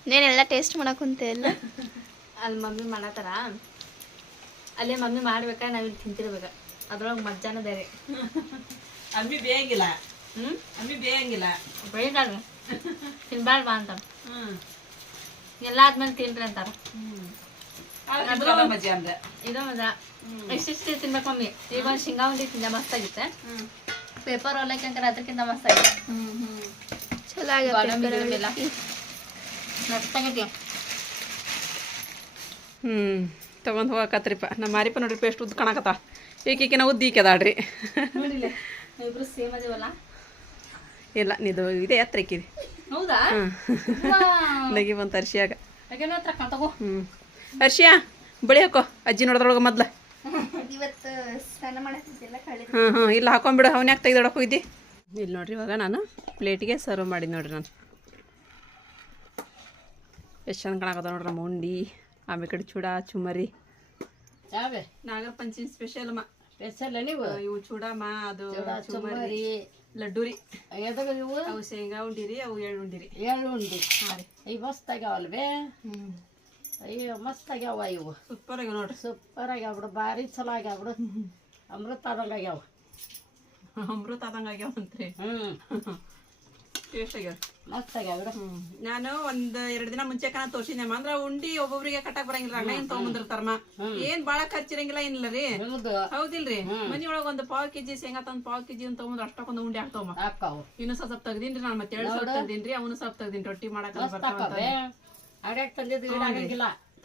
ನೀನೆಲ್ಲ ಟೇಸ್ಟ್ ಮಾಡಕ್ಕೆ ಕುಂತೆ ಎಲ್ಲ? ಅಲ್ಲಿ ಮಮ್ಮಿ ಮಾಡತ್ತಾರ. ಅಲ್ಲೇ ಮಮ್ಮಿ ಮಾಡ್ಬೇಕಾ ನಾವಿಲ್ಲಿ ತಿಂತಿರ್ಬೇಕು. ಅದ್ರೊಳಗೆ ಮಜ್ಜಾನ ಬೇರೆ. (laughs) ಅಮ್ಮಿ ಬೇಯಂಗಿಲ್ಲ. ಹ್ಞೂ ಅಮ್ಮಿ ಬೇಯಂಗಿಲ್ಲ. ಬೆಳಿತಾಳ್ರಿ (laughs) ಅಂತಾರ ಹ್ಞೂ ಎಲ್ಲ ಆದ್ಮೇಲೆ ತಿನ್ರಿ ಅಂತಾರ. ಇದು ಮಜ ಎಷ್ಟಿಷ್ಟು ತಿನ್ಬೇಕು ಮಮ್ಮಿ? ಈಗ ಒಂದು ಶೇಂಗಾ ಉಂಡಿ ತಿಂದ ಮಸ್ತಾಗಿತ್ತೆ ಪೇಪರ್ ಹೊಲಕ್ಕೆ ಅಂತಾರೆ ಅದಕ್ಕಿಂತ ಮಸ್ತಾಗಿತ್ತು ಹ್ಞೂ ಹ್ಞೂ ಚಲೋ ಗಿಡಂಬಿಲ್ಲ ಮಸ್ತಾಗೈತಿ ಹ್ಞೂ ತೊಗೊಂಡು ಹೋಗಕತ್ರಿಪ್ಪ. ನಮ್ಮ ಮಾರಿಪ ನೋಡ್ರಿ ಎಷ್ಟು ಉದ್ದು ಕಾಣಕತ್ತ ಈಕಿಕಿನ ಉದ್ದಿ ಈಕೆದಾಡ್ರಿ ಇಬ್ರು ಸೇಮ್ ಅದೀವಲ್ಲ. ಇಲ್ಲ ನಿದು ಇದೆ ಹತ್ರ ಇಕ್ಕಿದೆ ಹೌದಾ? ಲಗಿ ಬಂತು ಅರ್ಶಿಯಾಗ ಹ್ಞೂ ಅರ್ಶಿಯಾ ಬಳಿ ಹಾಕೋ. ಅಜ್ಜಿ ನೋಡಿದ್ರೊಳಗೆ ಮೊದ್ಲ. ಇವತ್ತು ಹಾಂ ಹ್ಞೂ ಇಲ್ಲ ಹಾಕೊಂಬಿಡು. ಅವನ್ಯಾಕೆ ತೆಗೆದೊಡಕ್ಕೆ ಹೋಗಿದ್ದಿ. ಇಲ್ಲಿ ನೋಡ್ರಿ ಇವಾಗ ನಾನು ಪ್ಲೇಟಿಗೆ ಸರ್ವ್ ಮಾಡಿದ್ ನೋಡ್ರಿ ನಾನು. ಎಷ್ಟು ಚಂದ ಕಾಣಕತ್ತ ನೋಡ್ರಿ ನಮ್ಮ ಉಂಡಿ ಆಮೇಲೆ ಕಡೆ ಚೂಡ ಚುಮರಿ. ನಾಗರ ಪಂಚಮಿ ಸ್ಪೆಷಲ್ ಮಾ. ಸ್ಪೆಷಲ್ ನೀವು? ಇವು ಚೂಡಮ್ಮ ಅದು ಚುಮ್ಮರಿ. ಲಡ್ಡು ರೀ ಎದಾಗ ನೀವು ಅವು ಶೇಂಗಾ ಉಂಡಿರಿ ಅವು ಎಳ್ಳು ಉಂಡಿರಿ. ಏಳು ಉಂಡಿ. ಐ ಮಸ್ತ್ ಆಗ್ಯಾವಲ್ವೇ ಅಯ್ಯೋ ಮಸ್ತ್ ಆಗ್ಯಾವ ಇವು. ಸೂಪರ್ ಆಗ್ಯಾವ ನೋಡ್ರಿ. ಸೂಪರ್ ಆಗ್ಯಾವ ಬಿಡು ಭಾರಿ ಚಲೋ ಆಗ್ಯಾವ ಬಿಡು ಅಮೃತ ಆದಂಗೆ ಆಗ್ಯಾವ ಅಮೃತ ಆದಂಗೆ ಆಗ್ಯಾವಂತ್ರಿ ಹ್ಞೂ ಟೇಸ್ಟ್ ಆಗ್ಯಾವ ಮಸ್ತ್ ಆಗ್ಯಾವ ಬಿಡು. ನಾನು ಒಂದ್ ಎರಡ್ ದಿನ ಮುಂಚೆ ಕಣ ತೋರ್ಸಿದ್ನಮ್ಮ ಅಂದ್ರ ಉಂಡಿ ಒಬ್ಬೊಬ್ರಿಗೆ ಕಟ್ಟಕ್ ಬರಂಗಿಲ್ಲ. ಅಣ್ಣ ಏನ್ ತಗೊಂಬಂದಿರ್ತಾರಮ್ಮ ಏನ್ ಬಾಳ ಖರ್ಚಿರಂಗಿಲ್ಲ ಏನಿಲ್ಲ ರೀ? ಹೌದು. ಹೌದಿಲ್ರಿ? ಮನಿ ಒಳಗ ಒಂದ್ ಪಾವ್ ಕೆಜಿ ಶೇಂಗಾ ತಂದ್ ಪಾವ್ ಕೆಜಿ ಅಂತ ತಗೊಂಡ್ ಅಷ್ಟಕ್ಕೊಂದ್ ಉಂಡಿ ಹಾಕ್ತಾವಮ್ಮ. ಇನ್ನು ಸ್ವಲ್ಪ ತೆಗ್ದಿನ್ರಿ ನಾನ್ ಮತ್ತೆ ಎಳ್ಳು ಸ್ವಲ್ಪ ತೆಗ್ದಿನ್ರಿ ಅವನು ಸ್ವಲ್ಪ ತೆಗ್ದಿನ್ ರೊಟ್ಟಿ ಮಾಡಕ್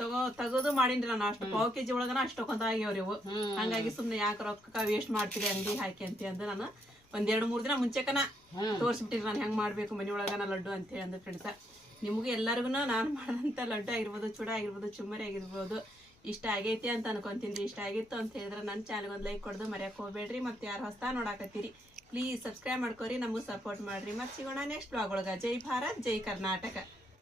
ತಗೋ ತಗೋದು ಮಾಡಿನ್ರಿ ನಾನು ಅಷ್ಟು. ಪಾವ್ ಕೆಜಿ ಒಳಗನ ಅಷ್ಟಕ್ಕೊಂದ್ ಆಗ್ಯಾವ್ರಿ ಅವು ಹಂಗಾಗಿ ಸುಮ್ನೆ ಯಾಕೆ ರೊಕ್ಕ ವೇಸ್ಟ್ ಮಾಡ್ತೀರಿ ಅಂಗಡಿ ಹಾಕಿ ಅಂತ ನಾನು. ಒಂದ್ ಮೂರು ದಿನ ಮುಂಚೆಕನ. ತೋರಿಸ್ಬಿಟ್ಟಿರಿ ನಾನು ಹೆಂಗ್ ಮಾಡಬೇಕು ಮನೆಯೊಳಗನ ಒಳಗನ ಲಡ್ಡು ಅಂತ ಹೇಳಿ ಅಂದ್ರೆ ಫ್ರೆಂಡ್ಸ ನಿಮಗೂ ಎಲ್ಲರಿಗೂ ನಾನು ಮಾಡೋಂಥ ಲಡ್ಡು ಆಗಿರ್ಬೋದು ಚೂಡ ಆಗಿರ್ಬೋದು ಚುಮ್ಮರಿ ಆಗಿರ್ಬೋದು ಇಷ್ಟ ಆಗೈತಿ ಅಂತ ಅನ್ಕೊಂತೀನಿ. ಇಷ್ಟ ಆಗಿತ್ತು ಅಂತ ಹೇಳಿದ್ರೆ ನನ್ನ ಚಾನಲ್ಗೆ ಒಂದು ಲೈಕ್ ಕೊಡೋದು ಮರ್ಯಾಕ್ ಹೋಗ್ಬೇಡ್ರಿ. ಮತ್ತು ಯಾರು ಹೊಸ ನೋಡಾಕತ್ತೀರಿ ಪ್ಲೀಸ್ ಸಬ್ಸ್ಕ್ರೈಬ್ ಮಾಡ್ಕೊರಿ ನಮಗೂ ಸಪೋರ್ಟ್ ಮಾಡ್ರಿ. ಮತ್ತು ಸಿಗೋಣ ನೆಕ್ಸ್ಟ್ ಬ್ಲಾಗ್ ಒಳಗೆ. ಜೈ ಭಾರತ್ ಜೈ ಕರ್ನಾಟಕ.